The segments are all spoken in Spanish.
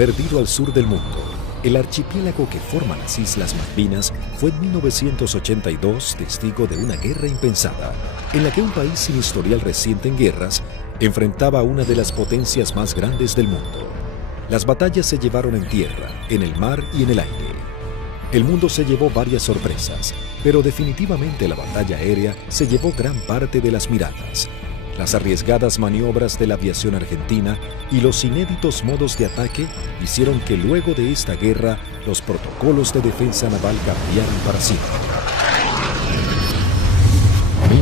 Perdido al sur del mundo, el archipiélago que forma las Islas Malvinas fue en 1982 testigo de una guerra impensada, en la que un país sin historial reciente en guerras enfrentaba a una de las potencias más grandes del mundo. Las batallas se llevaron en tierra, en el mar y en el aire. El mundo se llevó varias sorpresas, pero definitivamente la batalla aérea se llevó gran parte de las miradas. Las arriesgadas maniobras de la aviación argentina y los inéditos modos de ataque hicieron que luego de esta guerra los protocolos de defensa naval cambiaran para siempre.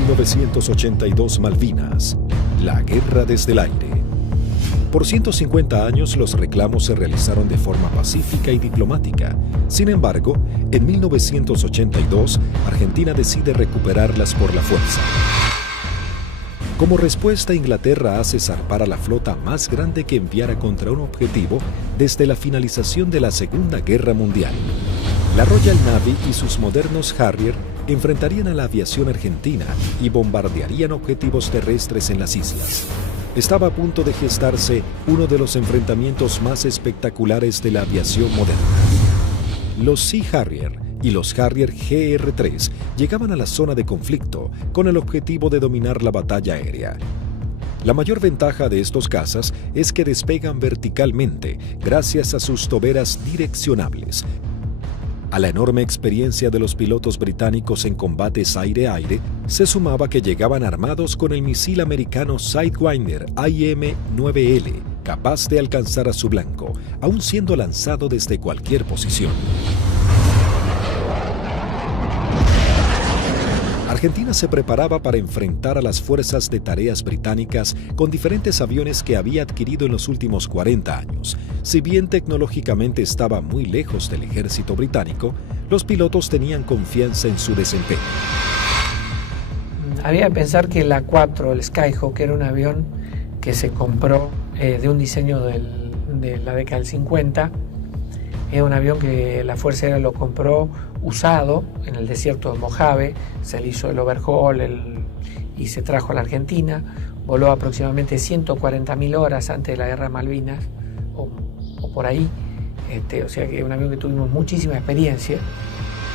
1982 Malvinas, la guerra desde el aire. Por 150 años los reclamos se realizaron de forma pacífica y diplomática. Sin embargo, en 1982, Argentina decide recuperarlas por la fuerza. Como respuesta, Inglaterra hace zarpar a la flota más grande que enviara contra un objetivo desde la finalización de la Segunda Guerra Mundial. La Royal Navy y sus modernos Harrier enfrentarían a la aviación argentina y bombardearían objetivos terrestres en las islas. Estaba a punto de gestarse uno de los enfrentamientos más espectaculares de la aviación moderna. Los Sea Harrier y los Harrier GR-3 llegaban a la zona de conflicto con el objetivo de dominar la batalla aérea. La mayor ventaja de estos cazas es que despegan verticalmente gracias a sus toberas direccionables. A la enorme experiencia de los pilotos británicos en combates aire-aire, se sumaba que llegaban armados con el misil americano Sidewinder IM-9L, capaz de alcanzar a su blanco, aun siendo lanzado desde cualquier posición. Argentina se preparaba para enfrentar a las fuerzas de tareas británicas con diferentes aviones que había adquirido en los últimos 40 años. Si bien tecnológicamente estaba muy lejos del ejército británico, los pilotos tenían confianza en su desempeño. Había que pensar que el A4, el Skyhawk, era un avión que se compró de un diseño de la década del 50. Es un avión que la Fuerza Aérea lo compró usado en el desierto de Mojave, se le hizo el overhaul y se trajo a la Argentina, voló aproximadamente 140.000 horas antes de la Guerra de Malvinas, o por ahí, o sea que es un avión que tuvimos muchísima experiencia.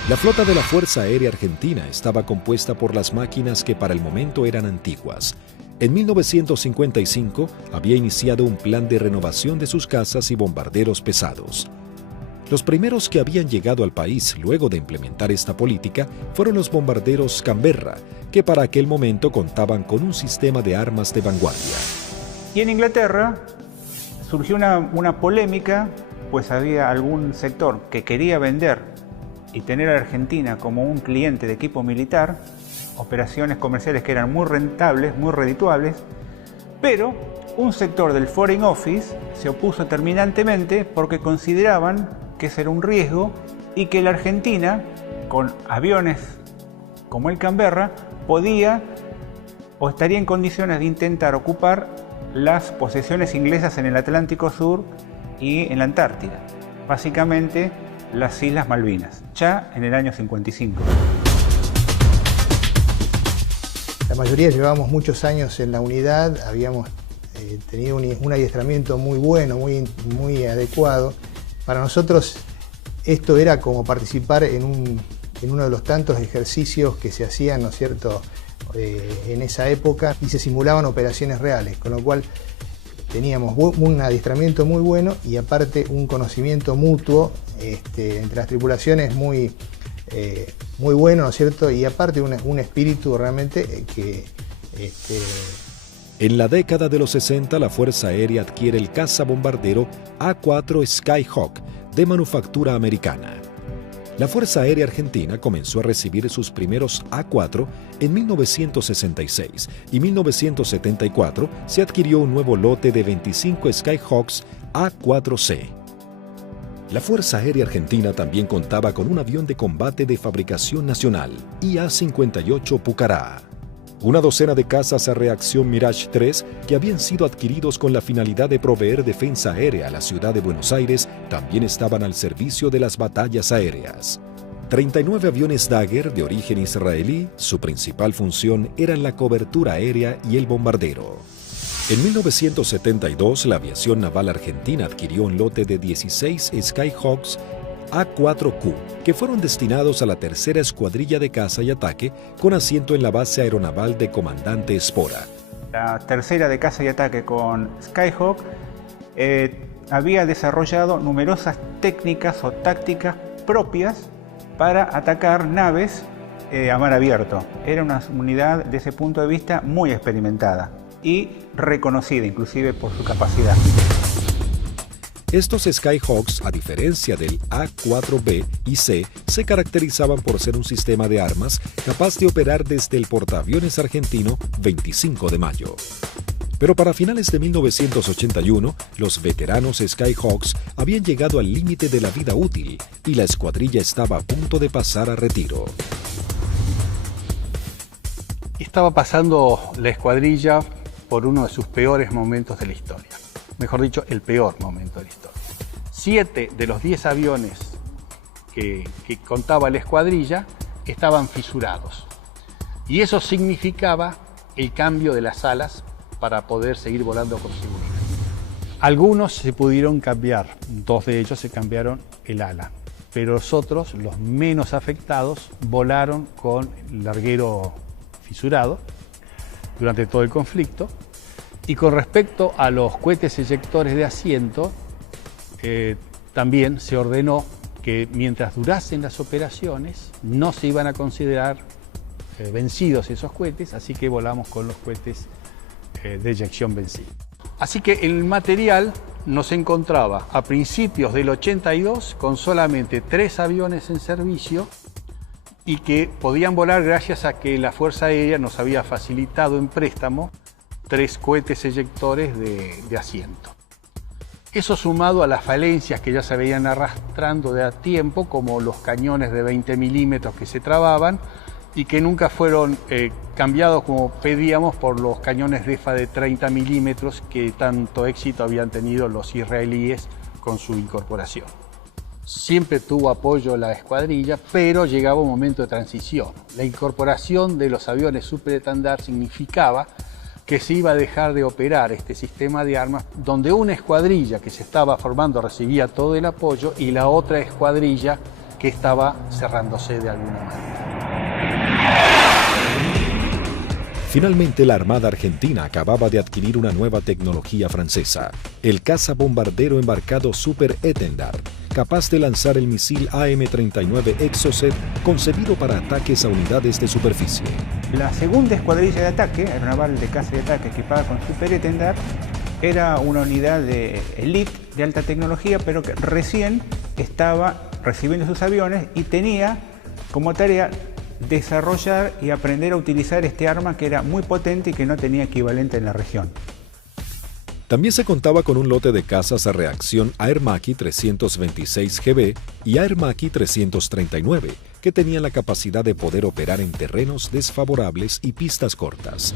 La flota de la Fuerza Aérea Argentina estaba compuesta por las máquinas que para el momento eran antiguas. En 1955 había iniciado un plan de renovación de sus cazas y bombarderos pesados. Los primeros que habían llegado al país luego de implementar esta política fueron los bombarderos Canberra, que para aquel momento contaban con un sistema de armas de vanguardia. Y en Inglaterra surgió una polémica, pues había algún sector que quería vender y tener a Argentina como un cliente de equipo militar, operaciones comerciales que eran muy rentables, muy redituables, pero un sector del Foreign Office se opuso terminantemente porque consideraban que ese era un riesgo y que la Argentina, con aviones como el Canberra, podía o estaría en condiciones de intentar ocupar las posesiones inglesas en el Atlántico Sur y en la Antártida, básicamente las Islas Malvinas, ya en el año 55. La mayoría llevábamos muchos años en la unidad, habíamos tenido un adiestramiento muy bueno, muy adecuado. Para nosotros esto era como participar en uno de los tantos ejercicios que se hacían, ¿no es cierto?, en esa época, y se simulaban operaciones reales, con lo cual teníamos un adiestramiento muy bueno y aparte un conocimiento mutuo entre las tripulaciones muy bueno, ¿no es cierto?, y aparte un espíritu realmente que... En la década de los 60, la Fuerza Aérea adquiere el cazabombardero A4 Skyhawk de manufactura americana. La Fuerza Aérea Argentina comenzó a recibir sus primeros A4 en 1966 y en 1974 se adquirió un nuevo lote de 25 Skyhawks A4C. La Fuerza Aérea Argentina también contaba con un avión de combate de fabricación nacional, IA-58 Pucará. Una docena de cazas a reacción Mirage 3 que habían sido adquiridos con la finalidad de proveer defensa aérea a la ciudad de Buenos Aires también estaban al servicio de las batallas aéreas. 39 aviones Dagger de origen israelí, su principal función era la cobertura aérea y el bombardero. En 1972, la aviación naval argentina adquirió un lote de 16 Skyhawks A4Q, que fueron destinados a la tercera escuadrilla de caza y ataque con asiento en la base aeronaval de Comandante Espora. La tercera de caza y ataque con Skyhawk había desarrollado numerosas técnicas o tácticas propias para atacar naves a mar abierto. Era una unidad desde ese punto de vista muy experimentada y reconocida inclusive por su capacidad. Estos Skyhawks, a diferencia del A4B y C, se caracterizaban por ser un sistema de armas capaz de operar desde el portaaviones argentino 25 de mayo. Pero para finales de 1981, los veteranos Skyhawks habían llegado al límite de la vida útil y la escuadrilla estaba a punto de pasar a retiro. Estaba pasando la escuadrilla por uno de sus peores momentos de la historia. Mejor dicho, el peor momento de la historia. 7 de los 10 aviones que contaba la escuadrilla estaban fisurados. Y eso significaba el cambio de las alas para poder seguir volando con seguridad. Algunos se pudieron cambiar, 2 de ellos se cambiaron el ala, pero los otros, los menos afectados, volaron con el larguero fisurado durante todo el conflicto. Y con respecto a los cohetes eyectores de asiento, también se ordenó que mientras durasen las operaciones no se iban a considerar vencidos esos cohetes, así que volamos con los cohetes de eyección vencida. Así que el material nos encontraba a principios del 82 con solamente 3 aviones en servicio y que podían volar gracias a que la Fuerza Aérea nos había facilitado en préstamo 3 cohetes eyectores de asiento. Eso sumado a las falencias que ya se veían arrastrando de a tiempo, como los cañones de 20 milímetros que se trababan y que nunca fueron cambiados como pedíamos por los cañones DEFA de 30 milímetros que tanto éxito habían tenido los israelíes con su incorporación. Siempre tuvo apoyo la escuadrilla, pero llegaba un momento de transición. La incorporación de los aviones superestandar significaba que se iba a dejar de operar este sistema de armas, donde una escuadrilla que se estaba formando recibía todo el apoyo y la otra escuadrilla que estaba cerrándose de alguna manera. Finalmente, la Armada Argentina acababa de adquirir una nueva tecnología francesa, el cazabombardero embarcado Super Étendard, capaz de lanzar el misil AM-39 Exocet concebido para ataques a unidades de superficie. La segunda escuadrilla de ataque, aeronaval de caza y ataque equipada con Super Étendard, era una unidad de elite de alta tecnología, pero que recién estaba recibiendo sus aviones y tenía como tarea desarrollar y aprender a utilizar este arma que era muy potente y que no tenía equivalente en la región. También se contaba con un lote de cazas a reacción Air Macchi 326GB y Air Macchi 339, que tenían la capacidad de poder operar en terrenos desfavorables y pistas cortas.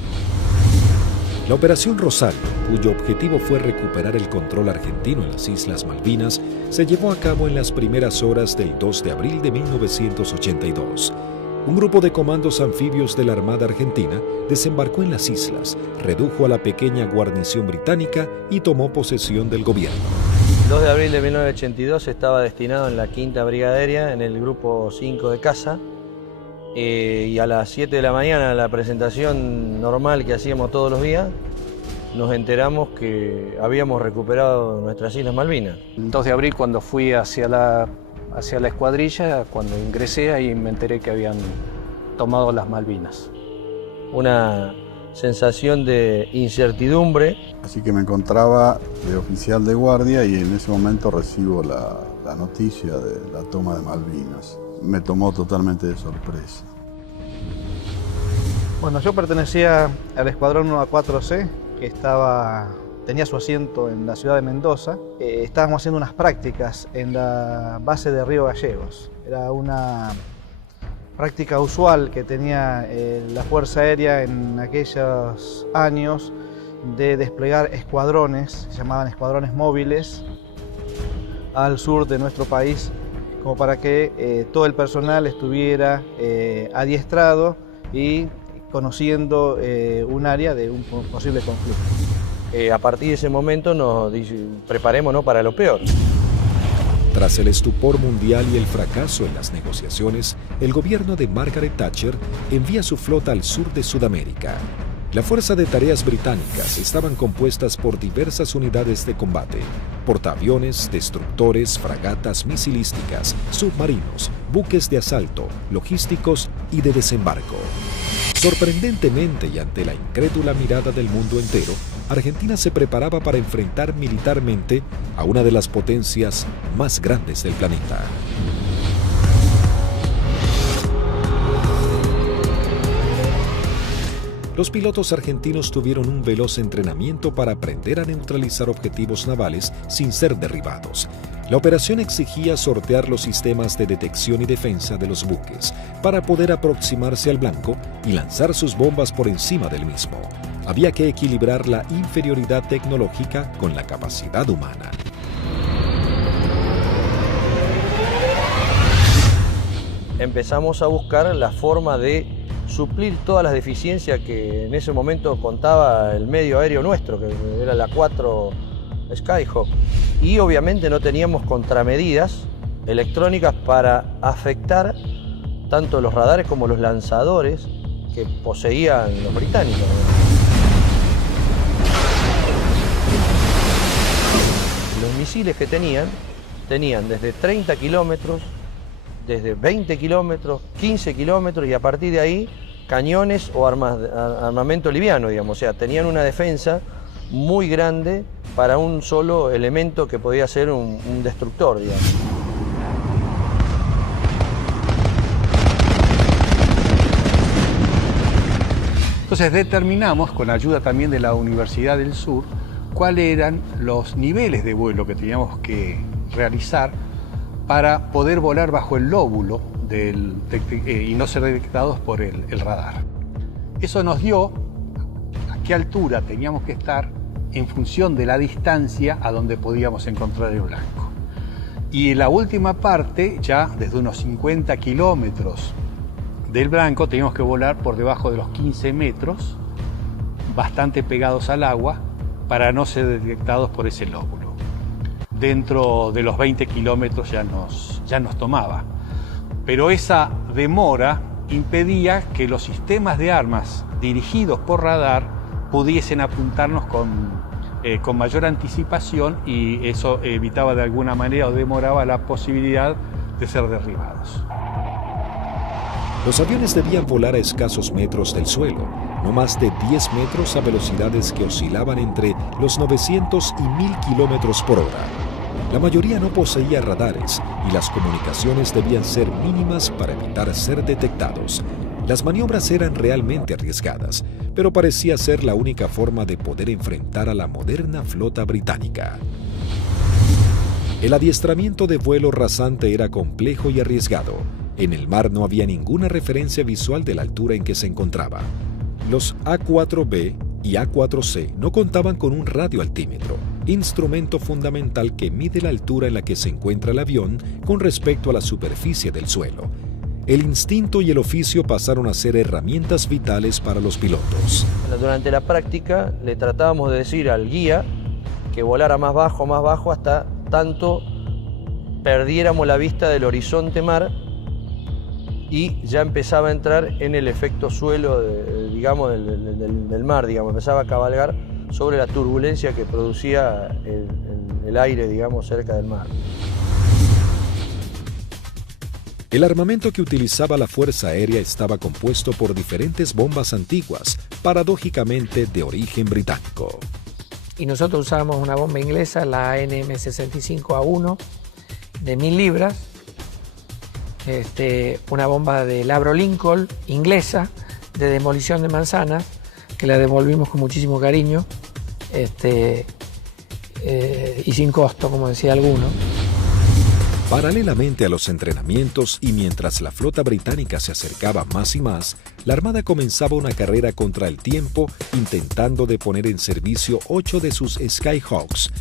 La Operación Rosario, cuyo objetivo fue recuperar el control argentino en las Islas Malvinas, se llevó a cabo en las primeras horas del 2 de abril de 1982. Un grupo de comandos anfibios de la Armada Argentina desembarcó en las islas, redujo a la pequeña guarnición británica y tomó posesión del gobierno. El 2 de abril de 1982 estaba destinado en la 5ª Brigada Aérea, en el grupo 5 de caza, y a las 7 de la mañana, en la presentación normal que hacíamos todos los días, nos enteramos que habíamos recuperado nuestras Islas Malvinas. El 2 de abril, cuando fui hacia la escuadrilla, cuando ingresé, ahí me enteré que habían tomado las Malvinas. Una sensación de incertidumbre. Así que me encontraba de oficial de guardia y en ese momento recibo la noticia de la toma de Malvinas. Me tomó totalmente de sorpresa. Bueno, yo pertenecía al escuadrón 1A4C, que tenía su asiento en la ciudad de Mendoza. Estábamos haciendo unas prácticas en la base de Río Gallegos. Era una práctica usual que tenía la Fuerza Aérea en aquellos años de desplegar escuadrones, se llamaban escuadrones móviles, al sur de nuestro país, como para que todo el personal estuviera adiestrado y conociendo un área de un posible conflicto. A partir de ese momento nos preparémonos para lo peor. Tras el estupor mundial y el fracaso en las negociaciones, el gobierno de Margaret Thatcher envía su flota al sur de Sudamérica. La Fuerza de Tareas Británicas estaban compuestas por diversas unidades de combate, portaaviones, destructores, fragatas misilísticas, submarinos, buques de asalto, logísticos y de desembarco. Sorprendentemente y ante la incrédula mirada del mundo entero, Argentina se preparaba para enfrentar militarmente a una de las potencias más grandes del planeta. Los pilotos argentinos tuvieron un veloz entrenamiento para aprender a neutralizar objetivos navales sin ser derribados. La operación exigía sortear los sistemas de detección y defensa de los buques para poder aproximarse al blanco y lanzar sus bombas por encima del mismo. Había que equilibrar la inferioridad tecnológica con la capacidad humana. Empezamos a buscar la forma de suplir todas las deficiencias que en ese momento contaba el medio aéreo nuestro, que era la 4 Skyhawk. Y obviamente no teníamos contramedidas electrónicas para afectar tanto los radares como los lanzadores que poseían los británicos. Los misiles que tenían desde 30 kilómetros, desde 20 kilómetros, 15 kilómetros y a partir de ahí cañones o armamento liviano, digamos. O sea, tenían una defensa muy grande para un solo elemento que podía ser un destructor, digamos. Entonces determinamos, con ayuda también de la Universidad del Sur, cuáles eran los niveles de vuelo que teníamos que realizar para poder volar bajo el lóbulo y no ser detectados por el radar. Eso nos dio a qué altura teníamos que estar en función de la distancia a donde podíamos encontrar el blanco. Y en la última parte, ya desde unos 50 kilómetros del blanco, teníamos que volar por debajo de los 15 metros, bastante pegados al agua, para no ser detectados por ese lóbulo. Dentro de los 20 kilómetros ya nos tomaba. Pero esa demora impedía que los sistemas de armas dirigidos por radar pudiesen apuntarnos con mayor anticipación, y eso evitaba de alguna manera o demoraba la posibilidad de ser derribados. Los aviones debían volar a escasos metros del suelo, no más de 10 metros a velocidades que oscilaban entre los 900 y 1000 kilómetros por hora. La mayoría no poseía radares y las comunicaciones debían ser mínimas para evitar ser detectados. Las maniobras eran realmente arriesgadas, pero parecía ser la única forma de poder enfrentar a la moderna flota británica. El adiestramiento de vuelo rasante era complejo y arriesgado. En el mar no había ninguna referencia visual de la altura en que se encontraba. Los A4B y A4C no contaban con un radioaltímetro, instrumento fundamental que mide la altura en la que se encuentra el avión con respecto a la superficie del suelo. El instinto y el oficio pasaron a ser herramientas vitales para los pilotos. Durante la práctica le tratábamos de decir al guía que volara más bajo, hasta tanto perdiéramos la vista del horizonte mar y ya empezaba a entrar en el efecto suelo del mar, digamos, empezaba a cabalgar sobre la turbulencia que producía el aire, digamos, cerca del mar. El armamento que utilizaba la Fuerza Aérea estaba compuesto por diferentes bombas antiguas, paradójicamente de origen británico. Y nosotros usábamos una bomba inglesa, la ANM65A1, de 1000 libras, una bomba de Labro Lincoln, inglesa, de demolición de manzanas, que la devolvimos con muchísimo cariño, y sin costo, como decía alguno. Paralelamente a los entrenamientos y mientras la flota británica se acercaba más y más, la Armada comenzaba una carrera contra el tiempo intentando de poner en servicio 8 de sus Skyhawks.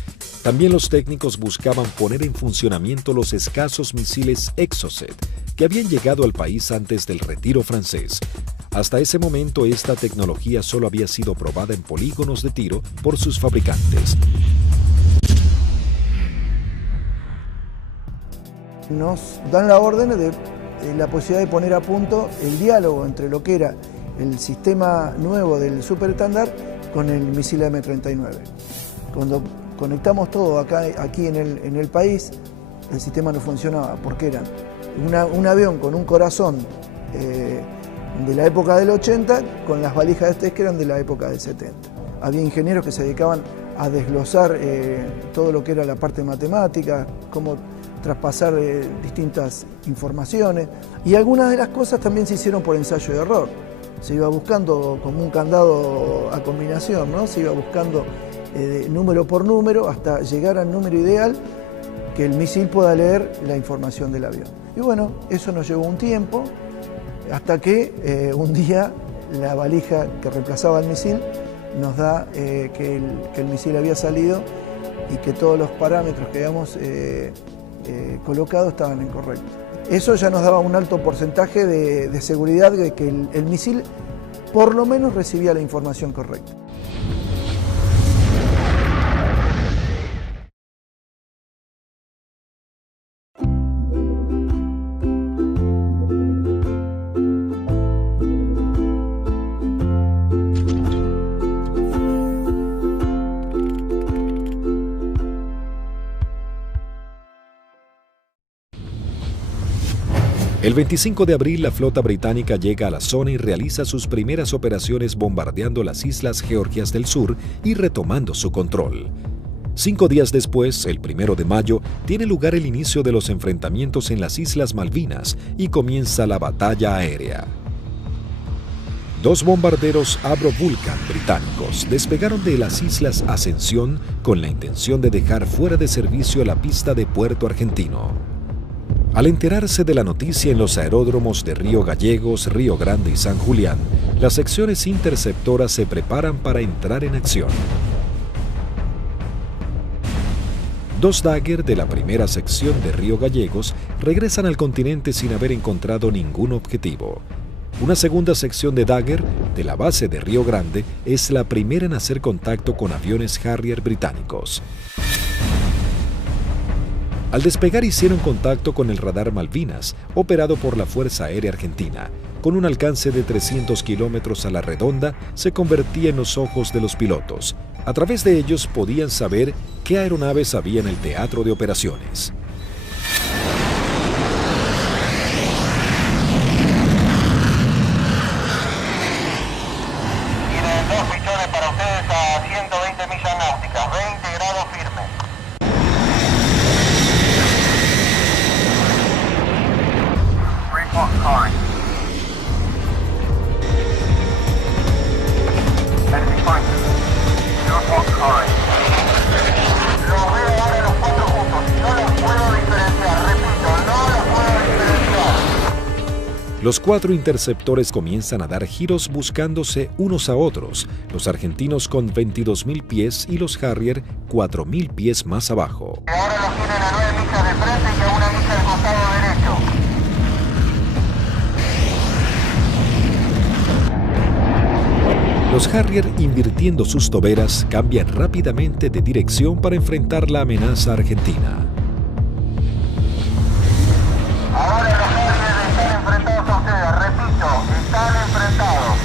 También los técnicos buscaban poner en funcionamiento los escasos misiles Exocet que habían llegado al país antes del retiro francés. Hasta ese momento, esta tecnología solo había sido probada en polígonos de tiro por sus fabricantes. Nos dan la orden de la posibilidad de poner a punto el diálogo entre lo que era el sistema nuevo del super estándar con el misil M39. Cuando conectamos todo aquí en el país, el sistema no funcionaba porque era un avión con un corazón de la época del 80 con las valijas de test que eran de la época del 70. Había ingenieros que se dedicaban a desglosar todo lo que era la parte matemática, cómo traspasar distintas informaciones, y algunas de las cosas también se hicieron por ensayo y error. Se iba buscando como un candado a combinación, ¿no? Se iba buscando número por número hasta llegar al número ideal que el misil pueda leer la información del avión. Y bueno, eso nos llevó un tiempo, hasta que un día la valija que reemplazaba al misil nos da que el misil había salido y que todos los parámetros que habíamos colocado estaban incorrectos. Eso ya nos daba un alto porcentaje de seguridad de que el misil por lo menos recibía la información correcta. El 25 de abril, la flota británica llega a la zona y realiza sus primeras operaciones bombardeando las Islas Georgias del Sur y retomando su control. 5 días después, el 1 de mayo, tiene lugar el inicio de los enfrentamientos en las Islas Malvinas y comienza la batalla aérea. 2 bombarderos Avro Vulcan británicos despegaron de las Islas Ascensión con la intención de dejar fuera de servicio la pista de Puerto Argentino. Al enterarse de la noticia en los aeródromos de Río Gallegos, Río Grande y San Julián, las secciones interceptoras se preparan para entrar en acción. 2 Dagger de la primera sección de Río Gallegos regresan al continente sin haber encontrado ningún objetivo. Una segunda sección de Dagger de la base de Río Grande es la primera en hacer contacto con aviones Harrier británicos. Al despegar hicieron contacto con el radar Malvinas, operado por la Fuerza Aérea Argentina. Con un alcance de 300 kilómetros a la redonda, se convertía en los ojos de los pilotos. A través de ellos podían saber qué aeronaves había en el teatro de operaciones. Tienen 2 pichones para ustedes a 120 millas náuticas, 20 grados firme. Calling. Enemy fighter. 0 calling. Los veo ahora los 4 juntos. No los puedo diferenciar. Repito, no los puedo diferenciar. Los 4 interceptores comienzan a dar giros buscándose unos a otros, los argentinos con 22.000 pies y los Harrier 4.000 pies más abajo. Ahora los tienen a 9 millas de frente y a 1 milla al costado derecho. Los Harrier, invirtiendo sus toberas, cambian rápidamente de dirección para enfrentar la amenaza argentina. Ahora los Harrier están enfrentados a ustedes, repito, están enfrentados.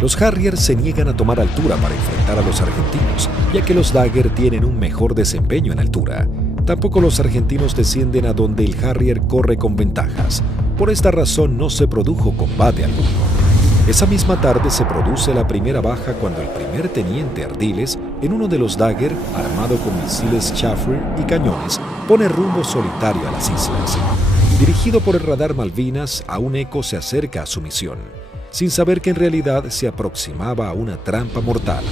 Los Harrier se niegan a tomar altura para enfrentar a los argentinos, ya que los Dagger tienen un mejor desempeño en altura. Tampoco los argentinos descienden a donde el Harrier corre con ventajas. Por esta razón no se produjo combate alguno. Esa misma tarde se produce la primera baja cuando el primer teniente Ardiles, en uno de los Dagger, armado con misiles Chaffir y cañones, pone rumbo solitario a las islas. Dirigido por el radar Malvinas, a un eco se acerca a su misión, sin saber que en realidad se aproximaba a una trampa mortal.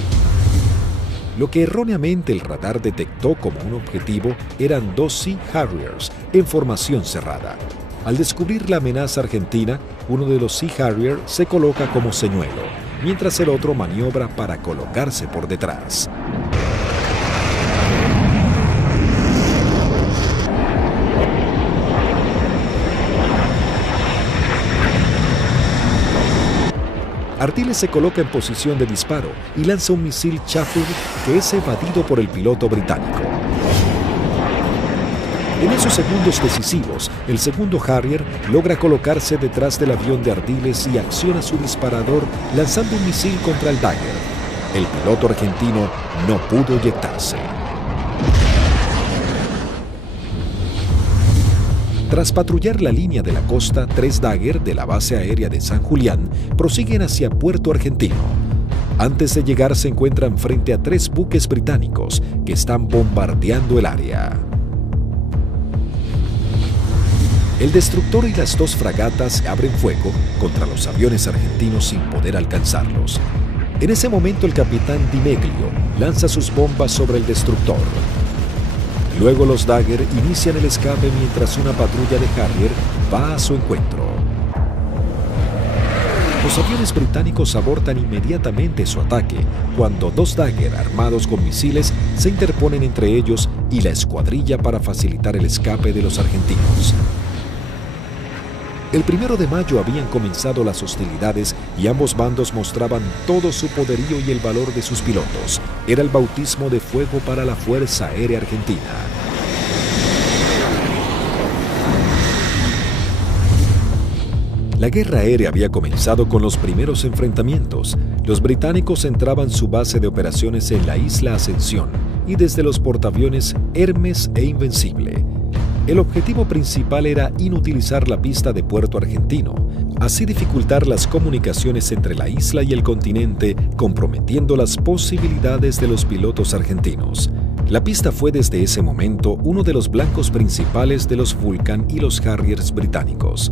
Lo que erróneamente el radar detectó como un objetivo eran 2 Sea Harriers en formación cerrada. Al descubrir la amenaza argentina, uno de los Sea Harrier se coloca como señuelo, mientras el otro maniobra para colocarse por detrás. Ardiles se coloca en posición de disparo y lanza un misil Chafford que es evadido por el piloto británico. En esos segundos decisivos, el segundo Harrier logra colocarse detrás del avión de Ardiles y acciona su disparador lanzando un misil contra el Dagger. El piloto argentino no pudo eyectarse. Tras patrullar la línea de la costa, 3 Dagger de la base aérea de San Julián prosiguen hacia Puerto Argentino. Antes de llegar se encuentran frente a 3 buques británicos que están bombardeando el área. El destructor y las 2 fragatas abren fuego contra los aviones argentinos sin poder alcanzarlos. En ese momento el capitán Di Meglio lanza sus bombas sobre el destructor. Luego los Dagger inician el escape mientras una patrulla de Harrier va a su encuentro. Los aviones británicos abortan inmediatamente su ataque cuando 2 Dagger armados con misiles se interponen entre ellos y la escuadrilla para facilitar el escape de los argentinos. El 1 de mayo habían comenzado las hostilidades y ambos bandos mostraban todo su poderío y el valor de sus pilotos. Era el bautismo de fuego para la Fuerza Aérea Argentina. La guerra aérea había comenzado con los primeros enfrentamientos. Los británicos entraban su base de operaciones en la isla Ascensión y desde los portaaviones Hermes e Invencible. El objetivo principal era inutilizar la pista de Puerto Argentino, así dificultar las comunicaciones entre la isla y el continente, comprometiendo las posibilidades de los pilotos argentinos. La pista fue desde ese momento uno de los blancos principales de los Vulcan y los Harriers británicos.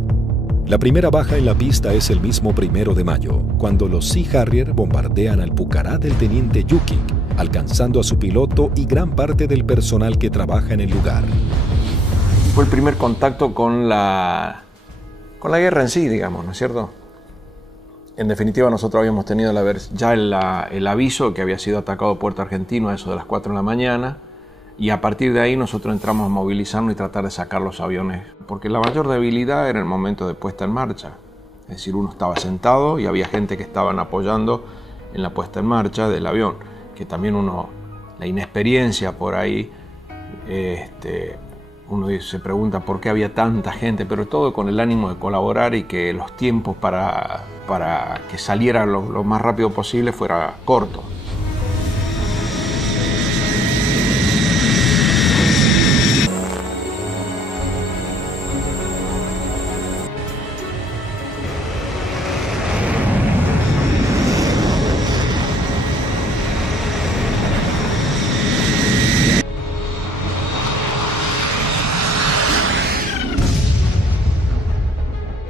La primera baja en la pista es el mismo 1 de mayo, cuando los Sea Harrier bombardean al Pucará del teniente Yukik, alcanzando a su piloto y gran parte del personal que trabaja en el lugar. Fue el primer contacto con la guerra en sí, digamos, ¿no es cierto? En definitiva, nosotros habíamos tenido ya el aviso que había sido atacado Puerto Argentino a eso de las 4 de la mañana, y a partir de ahí nosotros entramos a movilizarnos y tratar de sacar los aviones, porque la mayor debilidad era el momento de puesta en marcha. Es decir, uno estaba sentado y había gente que estaban apoyando en la puesta en marcha del avión, que también la inexperiencia por ahí, uno se pregunta por qué había tanta gente, pero todo con el ánimo de colaborar y que los tiempos para que saliera lo más rápido posible fuera corto.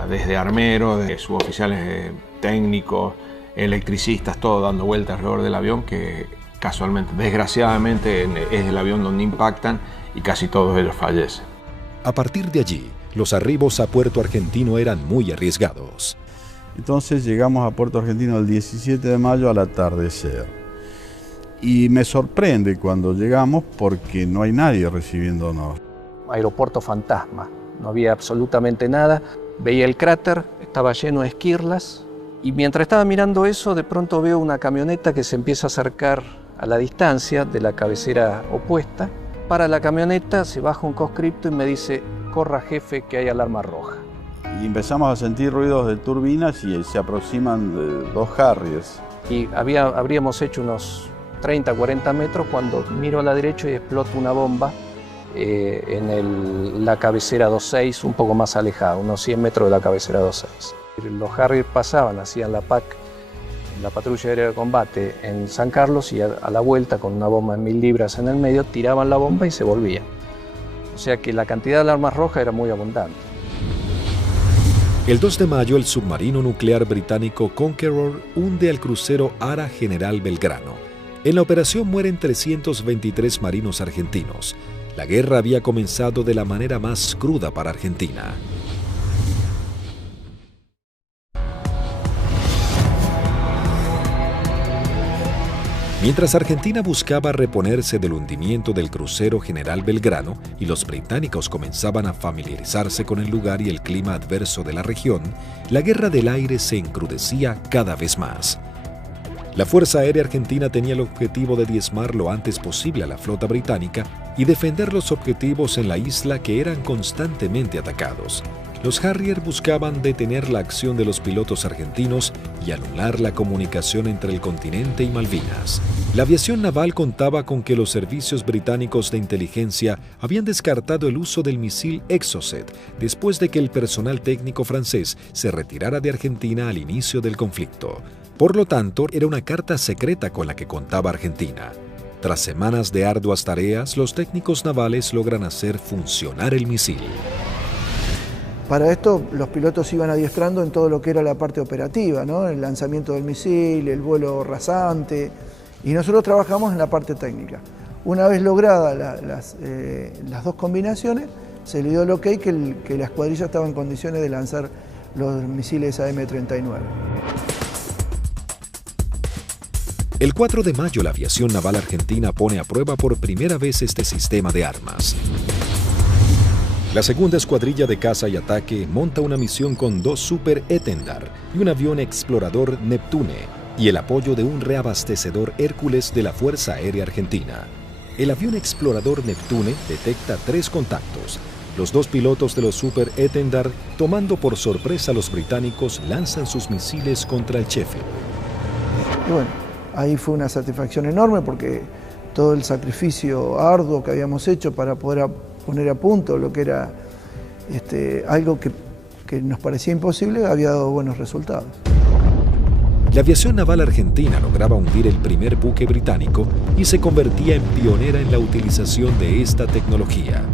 Desde armeros, de suboficiales técnicos, electricistas, todo dando vueltas alrededor del avión, que casualmente, desgraciadamente, es el avión donde impactan y casi todos ellos fallecen. A partir de allí, los arribos a Puerto Argentino eran muy arriesgados. Entonces llegamos a Puerto Argentino el 17 de mayo al atardecer. Y me sorprende cuando llegamos porque no hay nadie recibiéndonos. Aeropuerto fantasma, no había absolutamente nada. Veía el cráter, estaba lleno de esquirlas, y mientras estaba mirando eso, de pronto veo una camioneta que se empieza a acercar a la distancia de la cabecera opuesta. Para la camioneta, se baja un conscripto y me dice: corra jefe, que hay alarma roja. Y empezamos a sentir ruidos de turbinas y se aproximan 2 Harriers. Y habríamos hecho unos 30, 40 metros cuando miro a la derecha y explota una bomba en la cabecera 26, un poco más alejada, unos 100 metros de la cabecera 26. Los Harrier pasaban, hacían la PAC, la patrulla aérea de combate en San Carlos, y a la vuelta con una bomba de 1000 libras en el medio, tiraban la bomba y se volvían. O sea que la cantidad de alarmas rojas era muy abundante. El 2 de mayo, el submarino nuclear británico Conqueror hunde al crucero Ara General Belgrano. En la operación mueren 323 marinos argentinos. La guerra había comenzado de la manera más cruda para Argentina. Mientras Argentina buscaba reponerse del hundimiento del crucero General Belgrano y los británicos comenzaban a familiarizarse con el lugar y el clima adverso de la región, la guerra del aire se encrudecía cada vez más. La Fuerza Aérea Argentina tenía el objetivo de diezmar lo antes posible a la flota británica y defender los objetivos en la isla que eran constantemente atacados. Los Harrier buscaban detener la acción de los pilotos argentinos y anular la comunicación entre el continente y Malvinas. La aviación naval contaba con que los servicios británicos de inteligencia habían descartado el uso del misil Exocet después de que el personal técnico francés se retirara de Argentina al inicio del conflicto. Por lo tanto, era una carta secreta con la que contaba Argentina. Tras semanas de arduas tareas, los técnicos navales logran hacer funcionar el misil. Para esto, los pilotos iban adiestrando en todo lo que era la parte operativa, ¿no? El lanzamiento del misil, el vuelo rasante, y nosotros trabajamos en la parte técnica. Una vez logradas las dos combinaciones, se le dio el ok que la escuadrilla estaba en condiciones de lanzar los misiles AM-39. El 4 de mayo, la aviación naval argentina pone a prueba por primera vez este sistema de armas. La segunda escuadrilla de caza y ataque monta una misión con 2 Super Etendard y un avión explorador Neptune y el apoyo de un reabastecedor Hércules de la Fuerza Aérea Argentina. El avión explorador Neptune detecta 3 contactos. Los 2 pilotos de los Super Etendard, tomando por sorpresa a los británicos, lanzan sus misiles contra el Sheffield. Y bueno, ahí fue una satisfacción enorme porque todo el sacrificio arduo que habíamos hecho para poder poner a punto lo que era algo que nos parecía imposible, había dado buenos resultados. La aviación naval argentina lograba hundir el primer buque británico y se convertía en pionera en la utilización de esta tecnología.